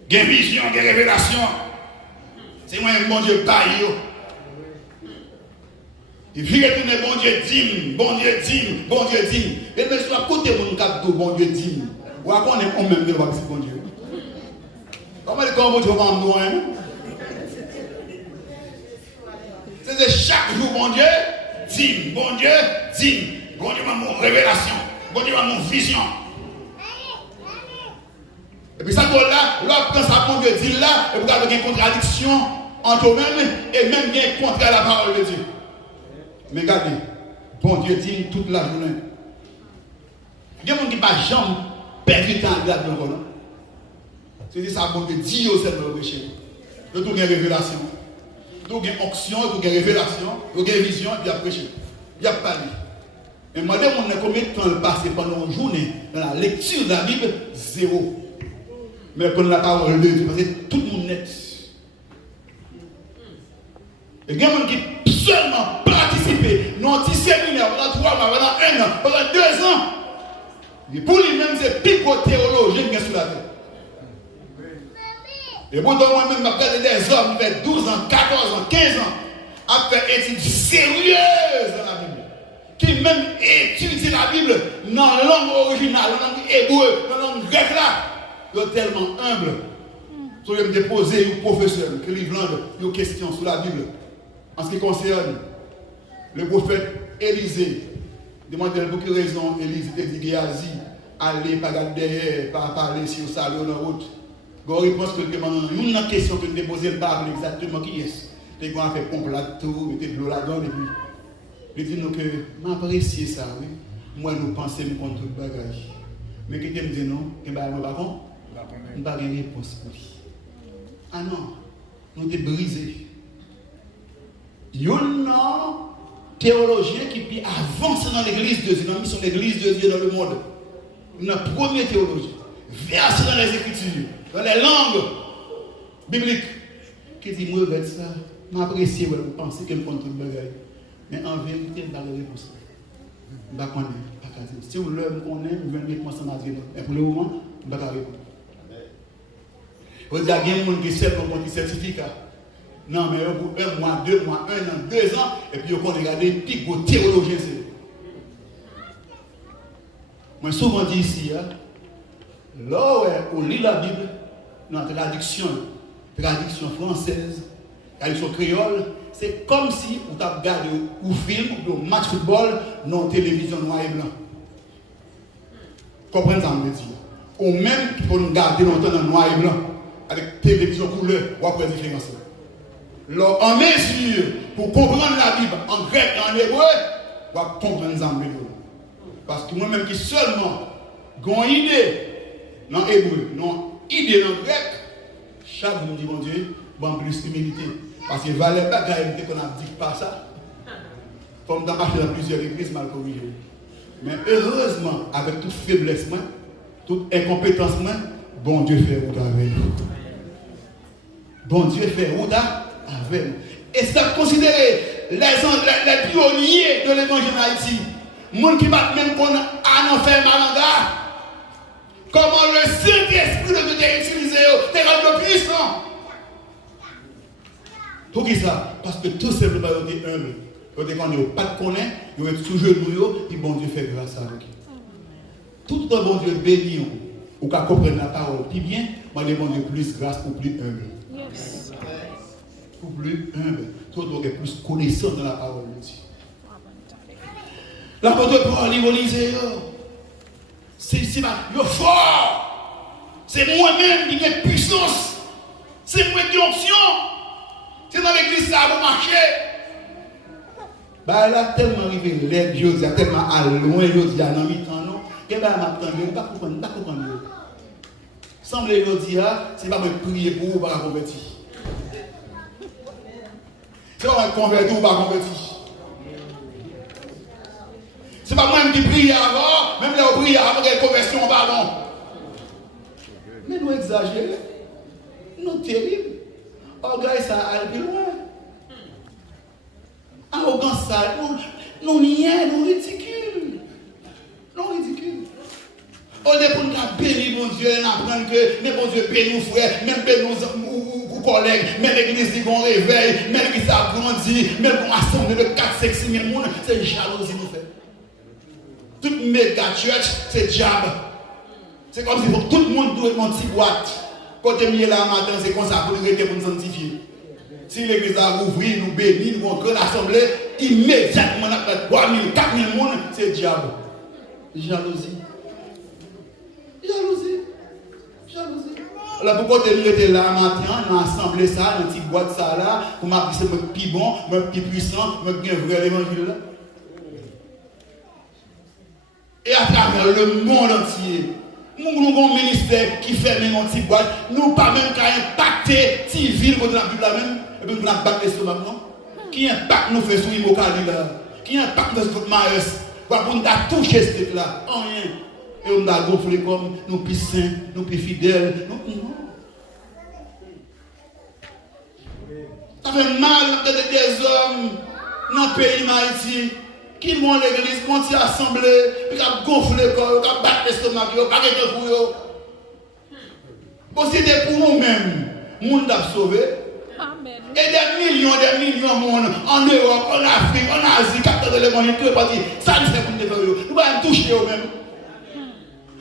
Il y a vision, il y a révélation. C'est moi un bon Dieu baillot. Et puis retourner, bon Dieu dîme, bon Dieu dîme, bon Dieu dîme. Et bien, sur la côté de mon cap de bon Dieu dîme. Ou à quoi on est même de voir bon Dieu. Comment est-ce qu'on va dire en nous, hein? C'est chaque jour, bon Dieu dîme, bon Dieu dîme. Bon Dieu m'a mon révélation, bon Dieu m'a mon vision. Et puis ça, là, quand ça, bon Dieu dit là, et vous avez une contradiction entre eux-mêmes et même bien contre la parole de Dieu. Mais regardez, bon Dieu dit toute la journée. Il y a des gens qui ne pas jamais perdu le temps à regarder encore. C'est ça, bon Dieu dit au Seigneur le péché. Il y a une révélation. Il y a une onction, il y a une révélation, il y a une vision, il y a prêché. Il y a parlé. Et moi, on a combien de temps le passé pendant une journée dans la lecture de la Bible? Zéro. Mais pendant la parole de Dieu, parce que tout le monde net. Et il y a des gens qui seulement participé dans un petit séminaire pendant 3 mois, pendant 1 an, pendant 2 ans. Et pour lui-même, c'est psychothéologien qui est sur la terre. Et pour moi-même, je regarde des hommes qui ont 12 ans, 14 ans, 15 ans, à faire études sérieuses dans la Bible. Qui même étudient la Bible dans la langue originale, dans la langue hébreu, dans la langue grecque là. Ils sont tellement humbles. Ils ont déposé un professeur qui livre une question sur la Bible. En ce qui concerne le prophète Élisée, demandez beaucoup de raisons, Élisée dit Géasi aller, pas garder, pas parler sur ça, dans la route. Quand on réponse que demande une question que vous posez, pas exactement qui est-ce. Les gens ont fait pompe là tout, mettez de l'eau là-dedans, et puis, je dis nous que, m'apprécier ça, oui. Moi, nous pensons contre tout le bagage. Mais qui me dit non, que bah, moi, par contre, je n'ai pas de réponse pour lui. Ah non, nous sommes brisés. Il y a un théologien qui avance dans l'église de Dieu, dans la mission de l'église de Dieu dans le monde. Notre premier théologien, versé dans les Écritures, dans les langues bibliques, qui dit, moi, je ça, m'apprécier, vous pensez que je compte tout le bagage. Mais en vérité, je n'ai pas de réponse. Je ne sais pas. Si vous le connaissez, vous venez de penser à Dieu. Et pour le moment, je ne sais pas répondre. Vous dites, il y a des gens qui savent comment on dit certificat. Non, mais pour 1 mois, 2 mois, 1 an, 2 ans, et puis vous regardez, puis vos théologiens, c'est. Moi, souvent dit ici, là où on lit la Bible, dans la traduction française, traduction créole, c'est comme si vous avez regardé un film ou un match football dans la télévision noir et blanc. Comprenez ça, je veux dire. Ou même pour nous garder longtemps dans le noir et blanc, avec télévision couleur, ou après la différence. Alors, en mesure, pour comprendre la Bible en grec et en hébreu, vous comprendre ça. Parce que moi-même qui seulement j'ai une idée dans l'hébreu, une idée dans le grec, chaque jour, je dis, mon Dieu, bon plus d'humilité. Parce que les valeurs bagailles qu'on a dit pas ça, comme dans plusieurs églises mal corrigées. Mais heureusement, avec toute faiblesse, toute incompétence, bon Dieu fait route avec nous. Bon Dieu fait route avec nous. Et c'est considéré les pionniers de l'évangile en Haïti. Les gens qui battent même qu'on a en fait malanga. Comment le Saint-Esprit de Dieu est utilisé, c'est rendu puissant. Pour qui ça? Parce que tout simplement, on est humble. Quand on n'est pas de connaître, on est toujours nous, et bon Dieu fait grâce à nous. Tout le bon Dieu béni, ou qu'à comprendre la parole, puis bien, moi je demande plus grâce pour plus humble. Yes. Pour plus humble. Tout le monde est plus connaissant dans la parole de Dieu. L'apôtre Paul, il va lire, c'est fort. C'est moi-même qui ai puissance. C'est moi qui ai option. C'est dans l'église ça va marcher. Bah là tellement arrivé l'aide Josia tellement à loin Josia dans mi-temps non. Que bah m'attendre pas comprendre. Semble Josia c'est pas me prier pour ou pas convertir. C'est pas me convertir ou pas convertir. C'est pas moi qui prie avant, même là on prie avant qu'il y ait conversion pardon. Mais nous exagérons. Nous terribles. Orgueil ça aller plus loin. Arrogance ça, nous niais, nous ridicule. Non ridicule. On est pour nous bénir mon Dieu, apprendre que mais bon Dieu bénit nos frères, même bénir nos collègues, même l'église dit qu'on réveille, même l'église a grandi, même qu'on assemble de 4, 5, 6 000 personnes, c'est jalousie nous fait. Toute méga church, c'est diable. C'est comme si tout le monde doit être une petite boîte. Quand tu es là matin, c'est comme ça pour nous sanctifier. Si l'église a ouvert, nous bénit, nous avons l'assemblée, immédiatement, on a 3 000, 4 000 personnes, c'est diable. Jalousie. Alors pourquoi tu es là matin, on a assemblé ça, une petite boîte ça là, pour m'appeler c'est mon plus bon, mon plus puissant, mon plus vrai l'évangile là. Et à travers le monde entier, nous avons un ministère qui fait même une petite boîte, nous pas même qu'à impacter petite ville comme la Bible là même, et puis nous avons battu l'estomac non? Qui impacte nous fait sur l'Imokali là? Qui impacte notre Maïs? Pour nous toucher ce truc là? Rien. Et on a gonflé comme nous plus saints, nous plus fidèles. Ça fait mal de des hommes dans le pays d'Haïti qui vont à l'église, vont s'y assembler, puis qui gonflent le corps, qui battent l'estomac, qui arrêtent pour eux. Bon, c'était pour nous-mêmes, le monde a sauvé. Amen. Et des millions de monde en Europe, en Afrique, en Asie, qui attendent l'évangile, qui repartent. Ça, c'est pour nous faire. Nous allons toucher eux-mêmes.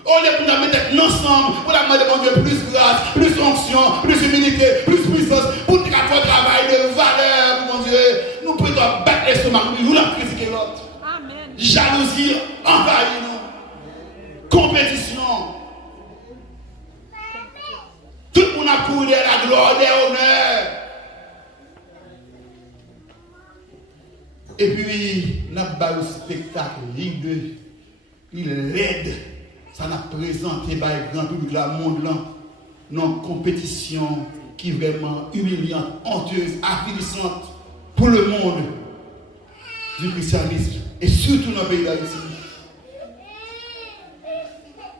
On est pour nous mettre ensemble, pour nous demander plus grâce, plus onction, plus humilité, plus puissance, pour nous faire un travail de valeur, mon Dieu. Nous pouvons battre l'estomac, nous l'avons critiqué l'autre. Amen. Jalousie envahit nous. Compétition. pour de la gloire, des honneurs. Et puis, nous avons un spectacle libre, il l'aide. Ça n'a présenté par le grand public la monde là, dans une compétition qui est vraiment humiliante, honteuse, affligeante pour le monde du christianisme et surtout dans le pays d'Haïti.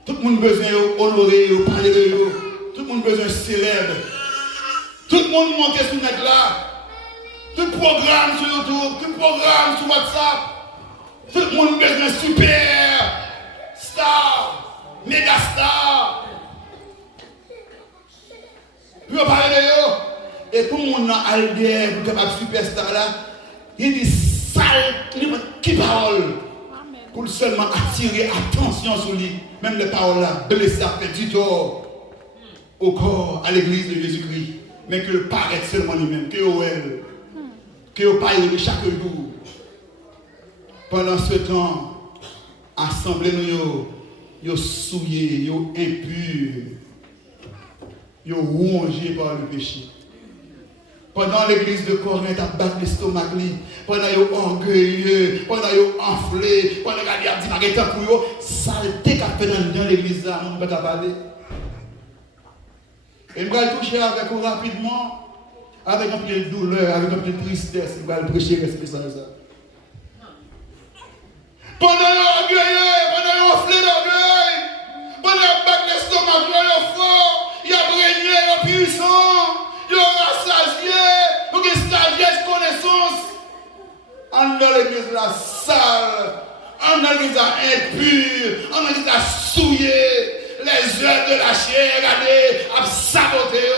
Tout le monde a besoin d'honorer, de parler de eux. Tout le monde a besoin de célèbre. Tout le monde monte sur ce net-là. Tout programme sur YouTube, tout programme sur WhatsApp. Tout le monde a besoin de super star, méga star. Puis on parle de eux. Et tout le monde a allié pour capable superstar là. Il dit sale, qui parole. Pour seulement attirer attention sur lui. Même les paroles là, blessées, fait du tort au corps, à l'église de Jésus-Christ. Mais que le paraît seulement lui-même, que elle, que le paye chaque jour. Pendant ce temps, assemblée nous, yo souillé, yo impur, yo rongé par le péché. Pendant l'église de Corinthe a battu l'estomac, pendant qu'ils sont orgueilleux, pendant qu'ils sont enflés, pendant qu'ils ont dit pour eux, saleté qu'a fait dans l'église là, on ne peut pas parler. Et nous allons toucher avec vous rapidement, avec un peu de douleur, avec un peu de tristesse, nous allons prêcher ce message là. Pendant qu'ils sont orgueilleux, pendant qu'ils sont enflés d'orgueil, pendant qu'ils battent l'estomac, ils sont forts, ils ont régné, ils sont puissants. Ils ont rassasié, pour qu'ils sagesse, connaissance. En dans l'église la sale, en dans l'église impure, en dans l'église souillée, les œuvres de la chair, regardez, à saboter.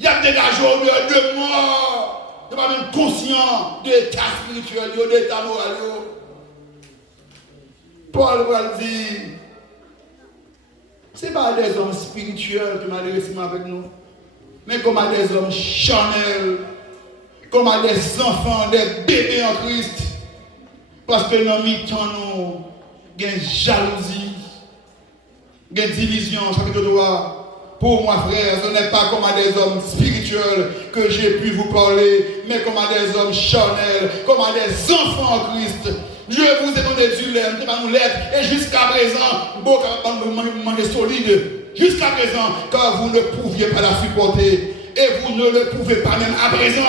Il y a dégagé au milieu de mort. Ils ne sont pas même conscients de l'état spirituel, de l'état moral. Paul va dire, ce n'est pas des hommes spirituels qui m'ont avec nous. Mais comme à des hommes charnels, comme à des enfants, des bébés en Christ. Parce que dans mi-temps, nous, il y a jalousie, il y a division, chapitre 3. Pour moi, frère, ce n'est pas comme à des hommes spirituels que j'ai pu vous parler, mais comme à des hommes charnels, comme à des enfants en Christ. Dieu vous a donné du lait, ne pas nous l'être, et jusqu'à présent, beaucoup de manger solide. Jusqu'à présent, car vous ne pouviez pas la supporter, et vous ne le pouvez pas même à présent,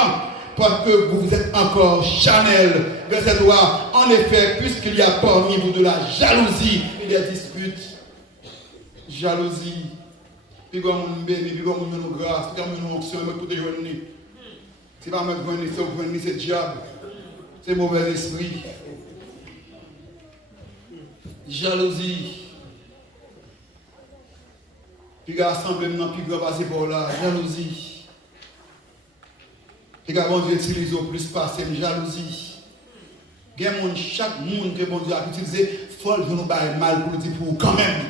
parce que vous êtes encore charnel. Verset 3. En effet, puisqu'il y a parmi vous de la jalousie et des disputes, jalousie, puis comme on bénit, puis comme on nous grâce, puis comme on nous onction, mais tout est jeune. C'est pas mettre venir, c'est diable, c'est mauvais esprit. Jalousie. Puis il y a assemblement, puis il y a passé par là, jalousie. Puis il y a bon Dieu utilise au plus passé, jalousie. Il y a chaque monde que bon Dieu a utilisé, il faut nous faire mal pour le dire pour quand même.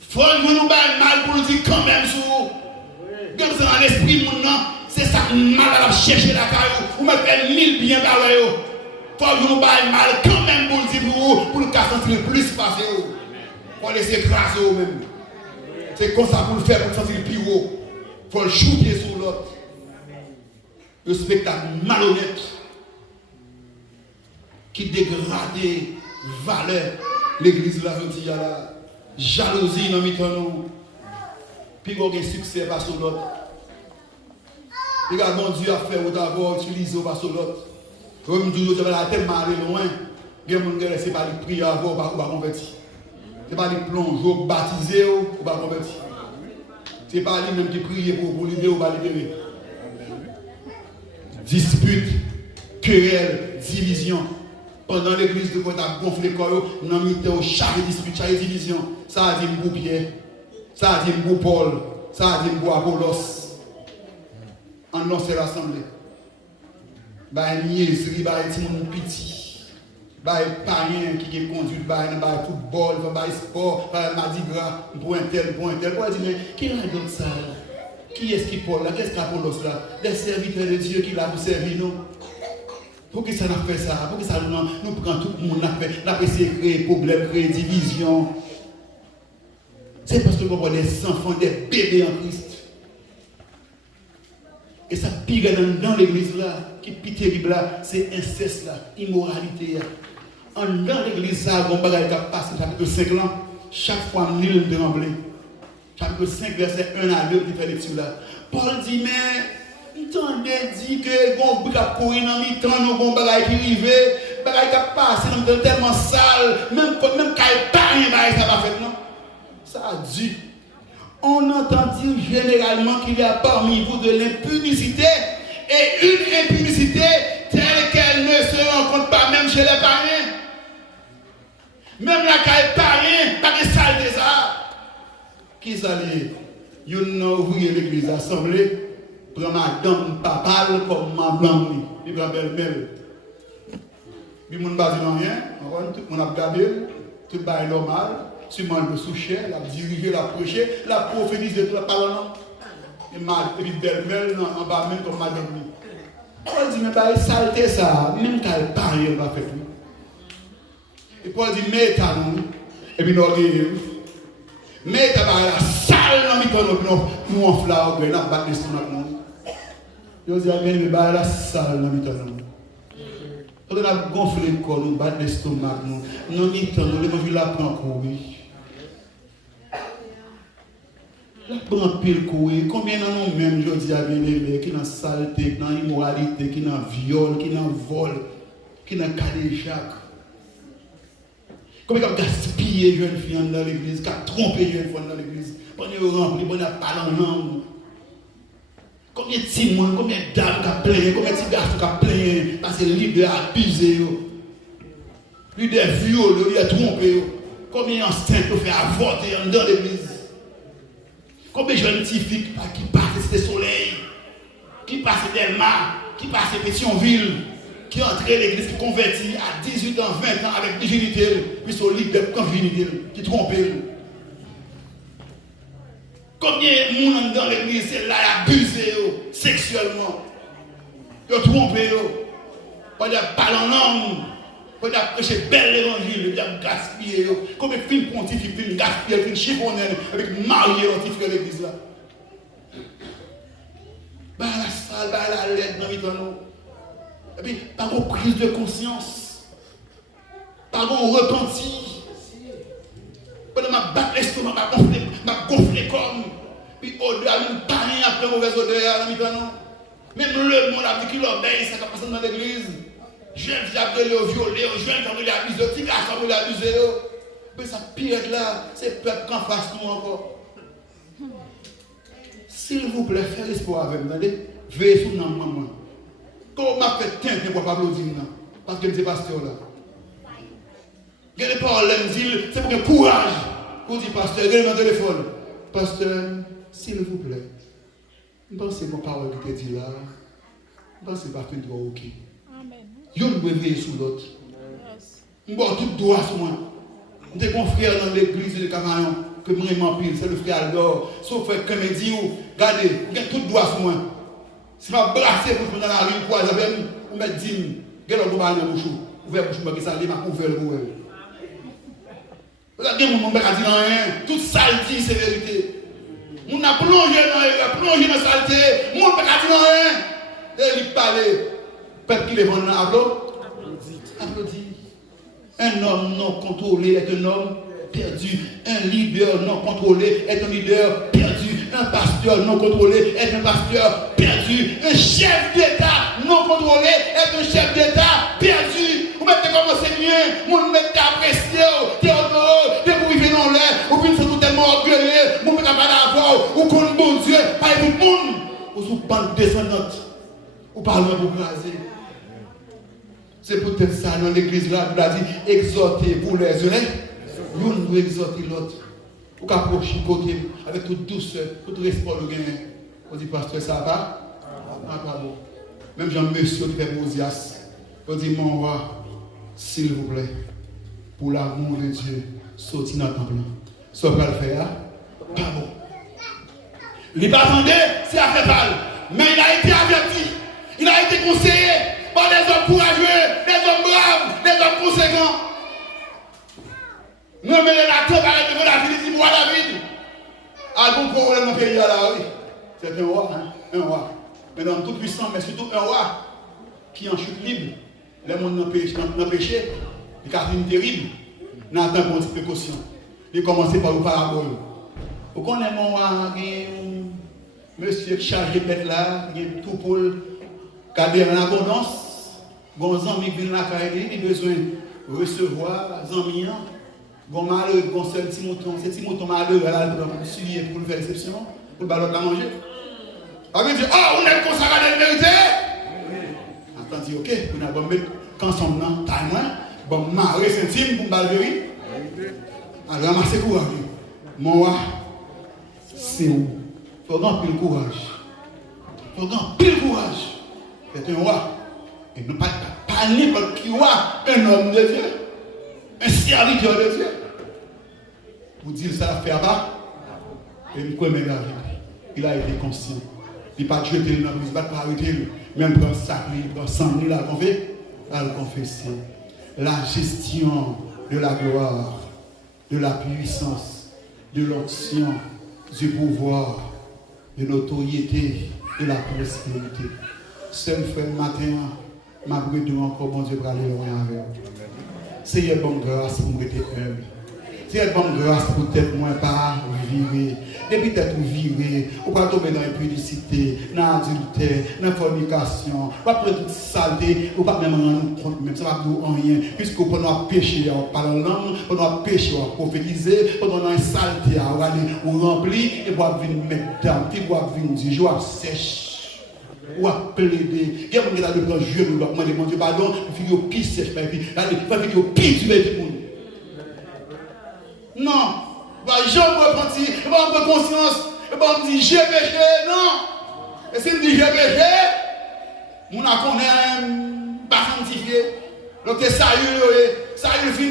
Il faut nous faire mal pour le dire quand même sur. Comme ça dans l'esprit maintenant, c'est ça mal à chercher la caillou. Vous me faites 1000 biens par là. Il faut nous faire mal quand même pour le dire pour le cas sentir plus passer. Pour laisser écraser eux-mêmes. C'est comme ça pour le faire, pour le sentir plus haut. Il faut le shooter sur l'autre. Le spectacle malhonnête qui dégrade valeur. L'église là, je dis, la jalousie dans nous. Puis il y a un succès par sur l'autre. Puis bon Dieu a fait d'abord utiliser par sur l'autre. Comme je dis, ça tellement aller loin. Il y a des gens qui ne pas prier avant, ou pas convertir. Ce n'est pas les plongeaux baptisés ou pas convertis. Ce n'est pas les mêmes qui prient pour libérer ou pas libérer. Dispute, querelle, division. Pendant l'église de quand a gonflé le corps, nous avons mis chaque dispute, chaque division. Ça a dit m'bou Pierre, ça a dit m'bou Paul, ça a dit m'bou Apollos. En lancé l'assemblée. Bah niaiserie, bah petit petit. Bah parien qui est conduit, bah football, bah sport, bah mardi gras, pour un tel. Pour dire mais qui a donné ça? Qui est-ce qui parle là? Qu'est-ce qu'Apollos là? Des serviteurs de Dieu qui l'a pour servir nous. Pour que ça n'a fait ça? Pour que ça nous prend tout le monde, n'a fait essayé de créer problème, créer division. C'est parce que nous avons des enfants, des bébés en Christ. Et ça pire dans l'église là, qui est terrible là, c'est inceste là, immoralité là. Dans l'église ça, on va passer chapitre 5 là, chaque fois nul de trembler. Chapitre 5, verset 1 à 2, qui fait lecture là. Paul dit, mais, entendez dit que on peut courir dans le temps, nous avons des qui arrivent, des qui passent, nous tellement sale, même quand il n'y a pas rien, ça va faire, non? Ça a dit. On entend dire généralement qu'il y a parmi vous de l'impunicité et une impunicité telle qu'elle ne se rencontre pas même chez les parents. Même la caille parents, pas de saleté ça. Qui s'allie? Vous ouvriez l'église assemblée, prend madame papa comme ma blanche, il prend belle-belle. Puis mon bas dit rien, tout le monde a regardé, tout est normal. Seulement le soucher, la diriger, la prêcher, la prophétiser de la parole. Et ma belle-mère en bas même comme madame. Paul dit, mais pas saleté ça, même quand elle parle, elle va faire tout. Et Paul dit, mais t'as nous, et puis nous regardons. Mais t'as pas la salle dans le temps, nous on flamme, nous on bat l'estomac. Je dis, mais pas la salle dans le temps. Quand on a gonflé le corps, nous bat l'estomac, nous avons vu la prendre courir. La prend pile courir. Combien d'en ont même, je dis à bien aimé, qui dans saleté, qui dans immoralité, qui dans viol, qui dans vol, qui dans cadéjac. Combien qui a gaspillé les jeunes filles dans l'église, qui a trompé les jeunes filles dans l'église, pour nous remplir, pour nous parler en langue. Combien de petits monde, combien de dames qui a plaigné, combien de petits garçons qui a plaigné, parce que le leader a abusé, le leader violé, le leader trompé. Combien d'instincts qui fait avorter dans l'église. Combien de jeunes petites filles qui passent des soleil, qui passent des mâts, qui passent Pétionville, qui entrent à l'église, qui convertit à 18 ans, 20 ans avec virginité, puis sont libres de virginité, qui trompent. Combien de monde dans l'église, c'est là, abusé sexuellement, ils trompé, ils parlent en langue, ils prêché bel évangile, ils gaspillé. Combien de films pontifs, films gaspillés, films chiffonnés, avec mariés dans l'église là. Bah la salle, bah la lettre dans le temps. Et puis, par une prise de conscience, par un repenti. Pendant ma battre l'estomac, ma gonfler comme. Puis au-delà, même pas rien après mauvaise odeur dans le temps. Même le monde a dit qu'il obéit, ça va passer dans l'église. Jeune qui a violé, jeune qui a abusé, petit garçon qui a abusé. Mais ça pire là, c'est le peuple qu'en face nous encore. S'il vous plaît, faites l'espoir avec moi. Veillez sur nous, maman. Quand on m'a fait tenter pour ne pas applaudir, parce que je suis pasteur là. Il y a des paroles, c'est pour que courage. Pour dire, pasteur, regardez mon téléphone. Pasteur, s'il vous plaît, pensez mon parole qui te dit là. Pensez pas que tu dois ok. Yo ne veiller sur l'autre. Je dois tout droit sur moi. Je suis mon frère dans l'église de Camaillon, que vraiment pile, c'est le frère Aldor. Sauf que comme il dit, regardez, je tout droit sur moi. Si je brasse pour dans la rue, pour aller ou mettre 10 000, je vais le dans la bouche. Ouvert la bouche, je vais aller ouvert le bouche. Regardez, mon père a dit rien. Tout ça dit, c'est vérité. On a plongé dans la saleté. Mon père a dit rien. Et il parlait. Peuple qui les vend applaudit. Un homme non contrôlé est un homme perdu. Un leader non contrôlé est un leader perdu. Un pasteur non contrôlé est un pasteur perdu. Un chef d'État non contrôlé est un chef d'État perdu. Vous mettez comme Seigneur, vous mettez apprécié, Théodore, de vous vivre dans l'air, ou bien vous êtes tellement orgueilleux, vous mettez pas d'avoir, ou qu'on bon Dieu, pas tout le monde, ou sous bande descendante, ou parlez pour craser. C'est peut-être ça dans l'église là, vous l'avez dit, exhortez pour les oreilles. Nous nous exhortons l'autre. Pour qu'approcher côté avec toute douceur, tout respect le gain. On dit, pasteur, ça va? Ah, pas bon. Même Jean-Monsieur qui fait Mosias. On dit, mon roi, s'il vous plaît, pour l'amour de Dieu, sortez dans le temple. Ça va le faire? Pas bon. Il n'est pas attendu, c'est à faire mal. Mais il a été averti. Il a été conseillé par des hommes courageux, des hommes braves, des hommes conséquents. Nous mettons la tête devant la ville, dit moi David, Pas de problème dans le pays là, oui. C'est un roi, hein? Un roi. Un homme tout puissant, mais surtout un roi qui en chute libre. Le monde dans le péché, il a une terrible. N'attend pas une précaution. Il commence par le parabole. Vous connaissez mon roi, monsieur chargé de bête là, il y a tout pour garder en abondance. Bon amis qui viennent la carrière, il a besoin de recevoir les amis. Bon malheur, bon seul petit mouton, c'est petit mouton malheur là pour le suivre pour le faire réception, pour le ballon à manger. On va dire, oh, on est consacré de vérité. Attendez, ok, on a bon mettre quand son nom, taille moins, bon marrer centime pour le vérité. Alors ramassez courage. Mon roi, c'est où? Il faut grand pile courage. Il faut grand pile courage. C'est un roi. Et non pas n'importe qui roi, un homme de Dieu. Un serviteur de Dieu. Vous dites ça fait pas. Et il connaît la vie. Il a été conscient. Il n'a pas jeté le nom, il n'a pas arrêté. Même prendre sacré, il prend sang, il a confessé. La gestion de la gloire, de la puissance, de l'onction, du pouvoir, de l'autorité, de la prospérité. Seul frère matin, ma bride encore, bon Dieu, pour aller loin avec vous. C'est une bonne grâce pour être humble. C'est une bonne grâce pour être moins pas virer. Depuis être viré, ou pas tomber dans l'impudicité, dans l'adultère, dans la fornication, pas prendre toute saleté, ou pas même rendre compte, même ça va vous rien. Puisque pour nous pécher en parlant langue, pour nous pécher en prophétiser, pour nous une saleté à aller ou remplir, et pour venir mettre dame, et pour venir dire, je vais sèche. Ou à plaider. Il y a des gens qui ont joué, nous demander mon Dieu pardon, il faut qui sèche, et puis il faut qui tue tout le monde. Non, je me prends, je me conscience, je me dis j'ai péché, non. Et si je me dis j'ai péché, on a connaît pas sanctifié. Donc ça y est, fin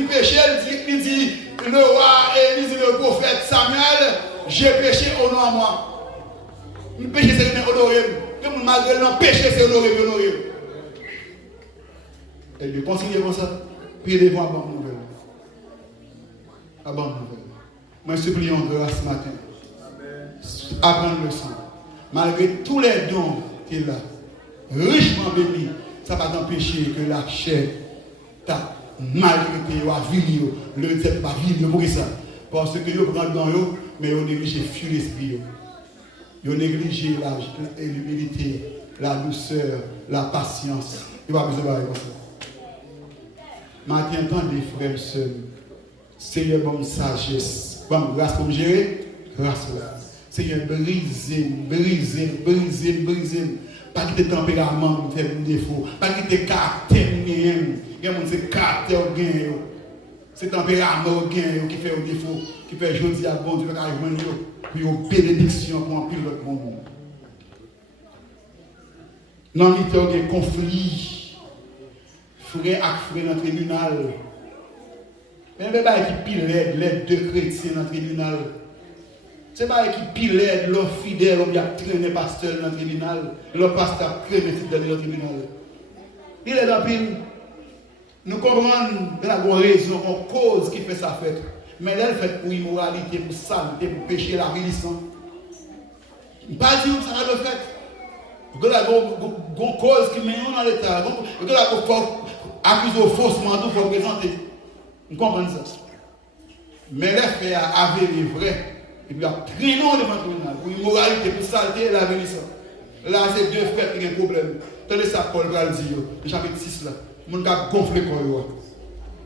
péché, il dit le roi et il dit le prophète Samuel, j'ai péché, honore moi. Le péché c'est honoré. Malgré le péché, c'est honoré. Et de continuer comme ça, puis devant la bonne nouvelle. La bonne nouvelle. Moi, je supplie en grâce ce matin. Apprendre le sang. Malgré tous les dons qu'il a, richement béni, ça va t'empêcher que la chair t'a maltraité ou a vilé. Le diable va vilé pour ça. Parce que vous prenez dans eux, mais vous négligez le l'esprit. Vous négligez l'humilité, la douceur, la patience. Il va besoin de comme ça. Maintenant, des frères et sœurs, Seigneur, bonne sagesse, bonne grâce pour me gérer, grâce là. Seigneur, brisez. Pas quitter tempérament, faire un défaut. Pas quitter caractère, il y a des caractère c'est tempérament qui fait un défaut, qui fait jodi à bon Dieu, puis une bénédiction pour un pilote bon monde. Non, il y a un conflit, frère avec frère dans le tribunal. Mais il y a qui pile l'aide de chrétiens dans le tribunal. C'est pas qui pile l'aide, l'homme fidèle, l'homme qui a traîné pasteur dans le tribunal, l'homme pasteur a traîné fidèle dans le tribunal. Il est dans le pile. Nous comprenons de la bonne raison, en cause qui fait sa fête. Mais elle fait pour immoralité, pour saleté, pour péché, la religion. Pas dire que ça va le faire. Vous avez une cause qui met dans l'état. Vous avez accusé faussement, tout faut présenter. Vous comprenez ça? Mais les faits avérés vrai. Et puis, il y a traîné devant le tribunal. Pour immoralité, pour saleté, la religion. Là, c'est deux frères qui ont un problème. Tenez ça, Paul va le dire, le chapitre 6 là. Mon gars gonflé comme ça.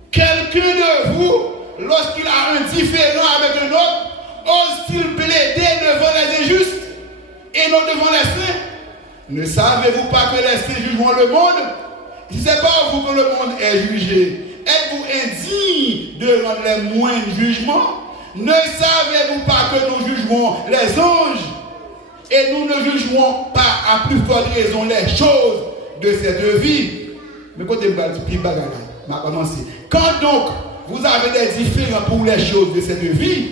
Quelqu'un de vous, lorsqu'il a un différend avec un autre, ose-t-il plaider devant les injustes et non devant les saints? Ne savez-vous pas que les saints jugeront le monde? Si ce n'est pas vous que le monde est jugé, êtes-vous indigne de rendre les moindres jugements? Ne savez-vous pas que nous jugerons les anges et nous ne jugerons pas à plus forte raison les choses de cette vie? Mais quand quand donc vous avez des différends pour les choses de cette vie,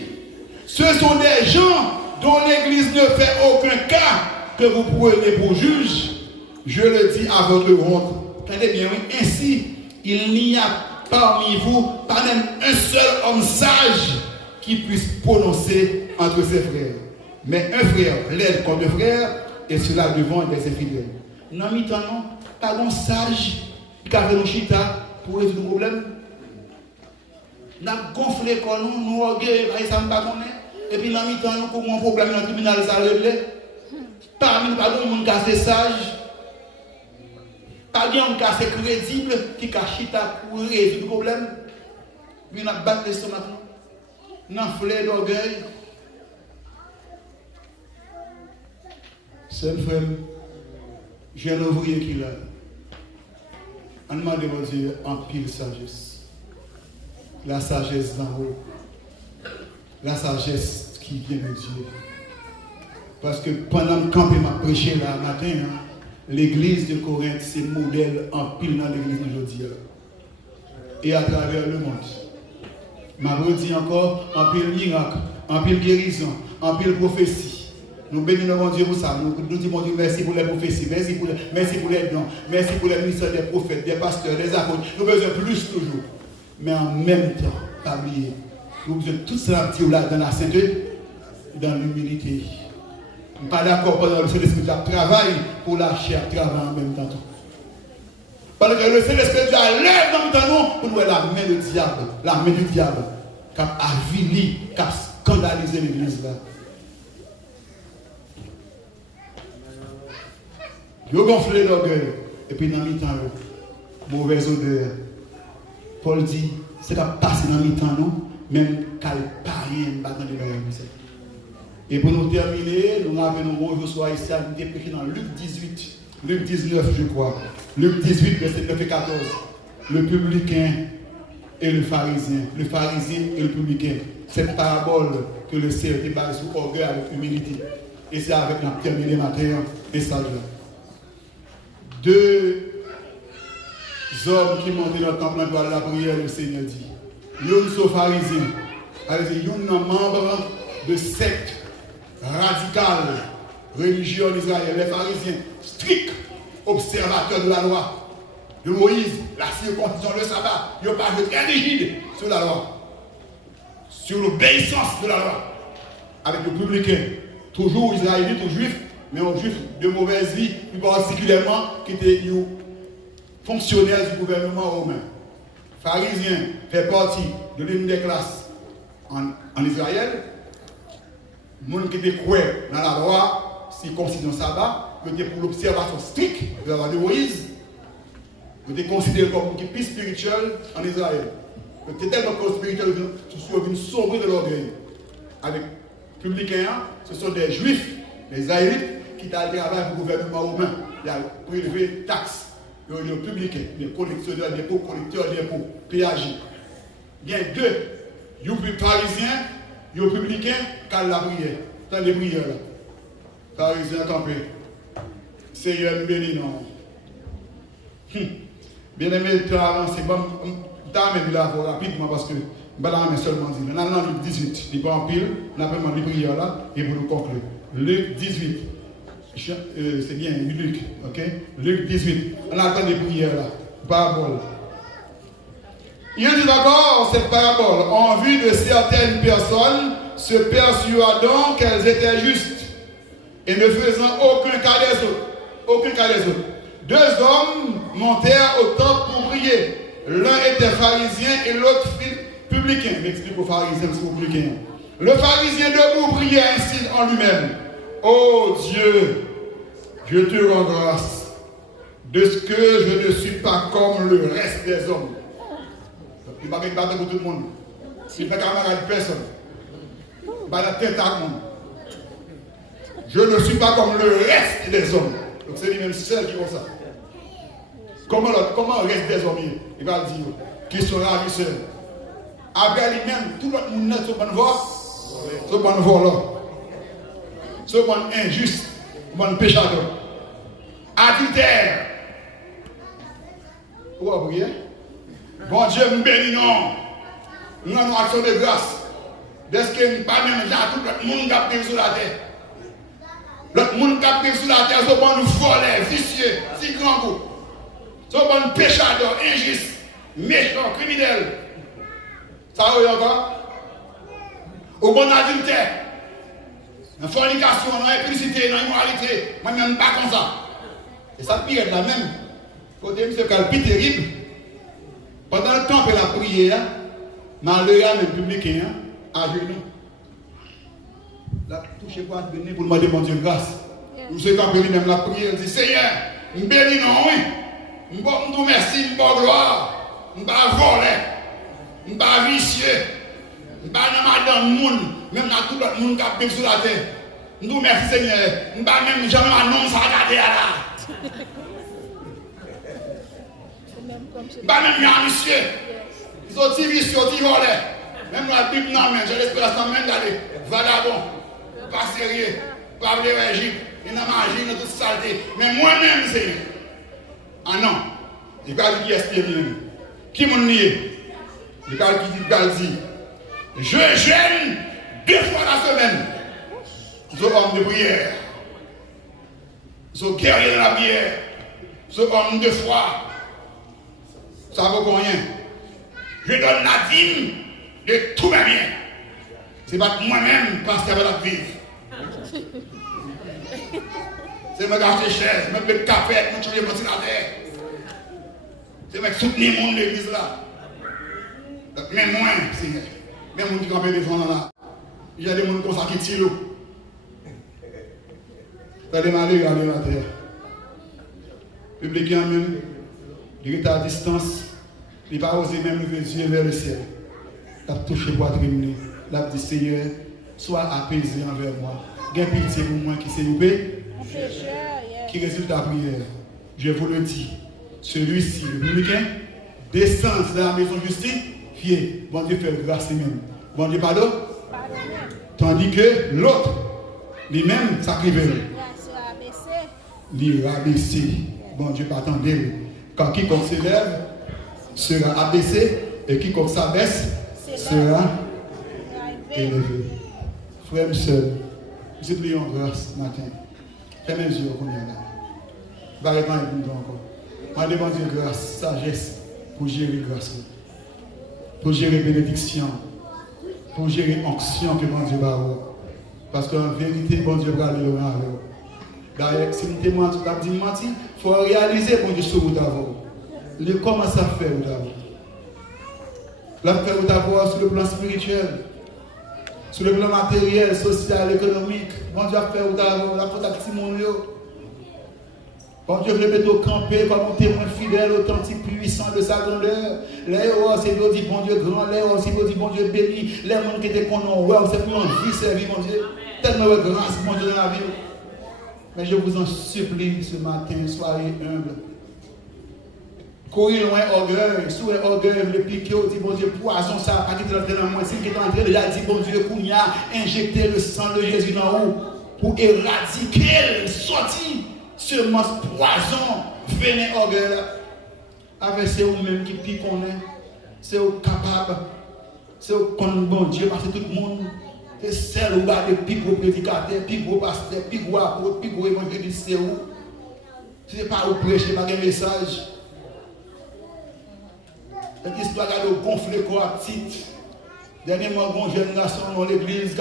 ce sont des gens dont l'Église ne fait aucun cas que vous prenez pour juge. Je le dis à votre honte. Tenez bien, oui. Ainsi, il n'y a parmi vous pas même un seul homme sage qui puisse prononcer entre ses frères. Mais un frère plaide contre un frère, et cela devant des infidèles. Dans le temps, non, pas un sage qui a fait le chita pour résoudre le problème. Nous avons gonflé comme nous orgueillons, ça ne pas connaître. Et puis dans le temps, nous avons un problème dans le tribunal, ça réglé. Parmi nous, pas de monde qui est sage. Pas de monde qui est crédible, qui a chita pour résoudre le problème. Nous avons battu l'estomac. Nous avons flé l'orgueil. C'est un frère, j'ai un ouvrier qui l'a. On demande à Dieu en pile sagesse. La sagesse d'en haut. La sagesse qui vient de Dieu. Parce que pendant que je m'a prêché là matin, l'église de Corinthe, c'est modèle en pile dans l'église d'aujourd'hui. Et à travers le monde. Je dis encore, en pile miracle, en pile guérison, en pile prophétie. Nous bénissons Dieu pour ça. Nous disons Dieu merci pour les prophéties, merci pour les dons, merci pour les ministères des prophètes, des pasteurs, des apôtres. Nous avons besoin de plus toujours. Mais en même temps, pas oublier, nous avons besoin de tout cela dans la sainteté, dans l'humilité. Nous ne sommes pas d'accord pendant le Saint-Esprit travaille pour la chair, travaille en même temps. Parce que le Saint-Esprit lève en même temps pour nous la main du diable, qui a avili, qui a scandalisé l'église là. Ils ont gonflé l'orgueil. Et puis dans le mi-temps, mauvaise odeur. Paul dit, c'est qu'à passer dans le mi-temps, non? Même qu'à pas rien dans l'oreille. Et pour nous terminer, nous avons bonjour soir ici à nous dépêcher dans Luc 18, Luc 19, je crois. Luc 18, verset 9 et 14. Le publicain et le pharisien. Le pharisien et le publicain. Cette parabole que le Seigneur est basé sur orgueil avec humilité. Et c'est avec la terminée matin et ça là. Deux hommes qui montaient dans le temple pour aller à la prière, le Seigneur dit. L'un sont pharisiens. L'un membre de secte radicale, religieux en Israël. Les pharisiens, stricts observateurs de la loi de Moïse, la circoncision, le sabbat. Ils n'ont pas de très rigide sur la loi, sur l'obéissance de la loi. Avec le publicain, toujours israélite ou juif, mais aux juifs de mauvaise vie, plus particulièrement qui étaient fonctionnaires du gouvernement romain. Pharisiens fait partie de l'une des classes en Israël. Les gens qui étaient croyants dans la loi, circoncision sabbat, qui étaient pour l'observation stricte de la loi de Moïse, qui étaient considérés comme une plus spirituelle en Israël. Qui étaient tellement spirituels qu'ils sont venus sombrer de l'orgueil. Avec les publicains, ce sont des juifs, des israélites, qui travaillent pour le gouvernement romain. Il a prélevé des taxes. Il y a des publicains, des collecteurs d'impôts, collecteurs d'impôts, PAJ. Il y a deux. Il y a des pharisiens, il y a des publicains qui ont la prière. Dans les prières là. Pharisiens campés. Seigneur, nous bénissons. Bien aimé, tu as avancé. Je vais là rapidement parce que je vais seulement dire. Nous avons Luc 18, il n'est pas en pile. Nous avons les prières là et pour nous conclure. Luc 18. C'est bien, Luc, ok? Luc 18. On attend des prières là. Parabole. Il dit d'accord, cette parabole, en vue de certaines personnes, se persuadant qu'elles étaient justes et ne faisant aucun cas des autres. Aucun cas des autres. Deux hommes montèrent au temple pour prier. L'un était pharisien et l'autre publicain. M'explique aux pharisiens, c'est publicain. Le pharisien debout priait ainsi en lui-même. Oh Dieu, je te rends grâce de ce que je ne suis pas comme le reste des hommes. Il ne va pas pour tout le monde. Il ne fait camarade personne. Il va la tête à monde. Je ne suis pas comme le reste des hommes. Donc c'est lui-même seul qui font ça. Comment le reste des hommes, il va le dire, qui sont ravisseurs. Après lui-même, tout le monde est sur bonne voie. Ce bon voleur, ce bon injuste, bon péchateur, adultère. Pourquoi vous priez? Bon Dieu, nous bénissons. Nous avons action de grâce. Est-ce que nous pas même tout le monde qui vit sur la terre? Le monde qui vit sur la terre, ce bon voleur, vicieux, si grand goût. Ce bon péchateur, injuste, méchant, criminel. Ça va encore? Au bon adultère. Dans la fornication, dans l'impudicité, dans l'immoralité, moi-même, pas comme ça. Et ça pire là même. Côté M. Calpi terrible. Pendant le temps que la prière, dans le même public, à genoux. La touche quoi venir pour demander mon Dieu grâce. Vous savez quand même la prière, dit Seigneur, je bénis non, oui. Je vous merci, je vous gloire. Je ne vais pas voler. Je ne vais pas vicieux. Je ne vais pas dans le monde, même dans tout le monde qui a sur la terre. Je vous remercie Seigneur. Je ne vais pas même jamais annoncer à regarder là. Je ne vais pas même bien monsieur. Ils sont vicieux, ils volent. Même la Bible, non, mais j'ai l'espérance même d'aller. Vagabond, pas sérieux, pas énergique, il n'a pas agi dans toute saleté. Mais moi-même, Seigneur. Ah non, il va dire qui est spirituel. Qui m'a nié? Il va dire, je gêne 2 fois la semaine. Je suis homme de prière. Je suis guerrier de la prière. Je suis homme de foi. Ça vaut rien. Je donne la dîme de tous mes biens. Ce n'est pas moi-même qui va la vivre. C'est me gâcher chaise, me mettre café, me changer mon terre. C'est me soutenir mon l'église là. Même moi, Seigneur. Même mon qui campait devant là. Il y a des gens comme ça qui tirent. T'as démarré, regardez la terre. Le public même, il est à distance. Il n'a pas osé même lever les yeux vers le ciel. Il a touché la poitrine. Il a dit Seigneur, sois apaisé envers moi. Gain pitié pour moi qui s'est loupé. Qui résulte de la prière. Je vous le dis. Celui-ci, le publicain, descend de la maison justifiée. Bon Dieu fait grâce lui-même. Bon Dieu pardon. Tandis que l'autre, lui-même, sacrifié. Il rabaissé. Bon Dieu pas attendre. Quand quiconque s'élève sera abaissé et quiconque s'abaisse sera élevé. Frères et sœurs, nous prions grâce ce matin. Fermez les yeux qu'on est là. Barrez-moi un peu encore. Je demande grâce, sagesse pour gérer grâce, pour gérer bénédiction, pour gérer onction que mon Dieu va avoir. Parce qu'en vérité, mon Dieu va aller loin avec vous. D'ailleurs, si nous te menti, il faut réaliser mon Dieu sur vous d'abord. Il commence à faire d'abord. La faire d'abord sur le plan spirituel, sur le plan matériel, social, économique. Mon Dieu a fait d'abord la faute à petit monde. Bon Dieu veut mettre au campé comme un témoin fidèle, authentique, puissant de sa grandeur. Les héros, c'est Dieu dit bon Dieu grand, les héros, c'est Dieu dit bon Dieu béni. Les gens qui étaient connus, ouais, c'est pour une vie servie, mon Dieu. Tellement de grâce, mon Dieu, dans la vie. Mais je vous en supplie ce matin, soyez humbles. Courir loin orgueil, sous orgueil, le piquer, dit bon Dieu, poison ça, pas qu'il est dans moi, s'il est entré, il a dit bon Dieu, qu'on y a injecté le sang de Jésus dans vous pour éradiquer, sortir seulement ce poison, venez orgueil. Avec c'est vous-même qui pique on est, c'est vous capable, c'est vous connaissez bon Dieu, parce que tout le monde, c'est celle où il y a des piques gros prédicateurs, piques gros pasteurs, piques gros apôtres, piques gros évangélistes, c'est où. Ce n'est pas vous prêcher, pas un message. Cette histoire de gonfler quoi, petite. Dernièrement, un jeune garçon dans l'église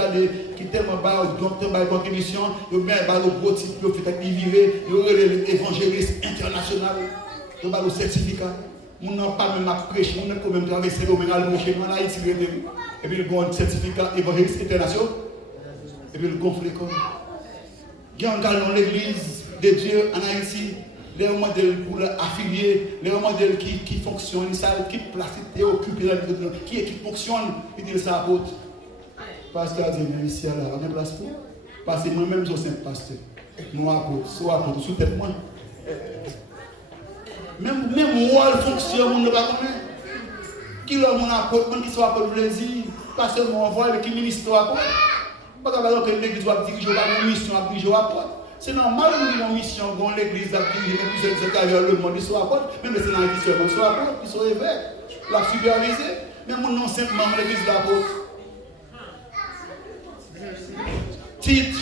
qui est tellement bas, dans la contribution, il y a un gros type qui vivait, il y a l'évangéliste international, il y a un certificat. On n'a pas même prêché, on n'a pas même traversé le monde, on a Haïti, et puis il y a un certificat évangéliste international, et puis il gonfle comme. Il y a un gars dans l'église de Dieu en Haïti. Les modèles pour affilier, les modèles qui fonctionnent, qui placent, qui fonctionnent, il dit ça à l'autre. Pasteur a dit, mais ici, là, on a place pour. Parce que moi-même, je suis un pasteur. Nous apôtres, soit apôtres, sous tête moi. Même moi, le fonctionne, on ne va pas connaître. Qui l'a mon apôtre, qui soit apôtre plaisir, pas seulement envoyer, mais qui ministre apôtre. Pas que l'église doit diriger une mission, diriger apôtre. C'est normal que nous avons une mission dans l'église d'activité, mais plusieurs secteurs le monde, ils sont apôtres, même les sénateurs qui sont apôtres, ils sont évêques, la superviser, mais nous non simplement l'église d'apôtres. Titre,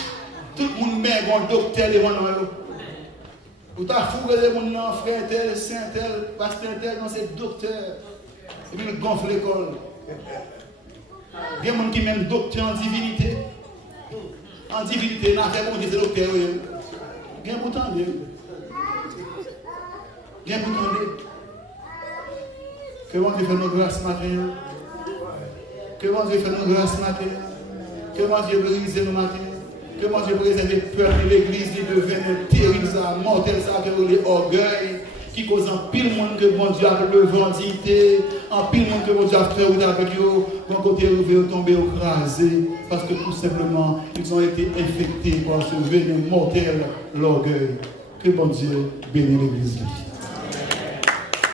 tout le monde met un docteur devant nous. Vous avez fourré les gens, frère tel, saint tel, pasteur tel, non, c'est docteur. Et puis nous gonfle l'école. Il y a des gens qui mènent docteur en divinité. En divinité, n'a fait bon Dieu, c'est docteur. Bien pour tendre. Bien pour tendre. Que bon Dieu fait nos grâces ce matin. Que bon Dieu fait nos grâces ce matin. Que bon Dieu brise nos matins. Que bon Dieu préserve le peuple de l'église, qui devient terrible, mortel, ça, avec l'orgueil, qui cause un pile monde que bon Dieu a revendiqué, un pile monde que bon Dieu a fait avec eux, bon côté arrivé, tomber, écrasé, parce que tout simplement, ils ont été infectés par ce venin mortel, l'orgueil. Que bon Dieu bénisse l'église.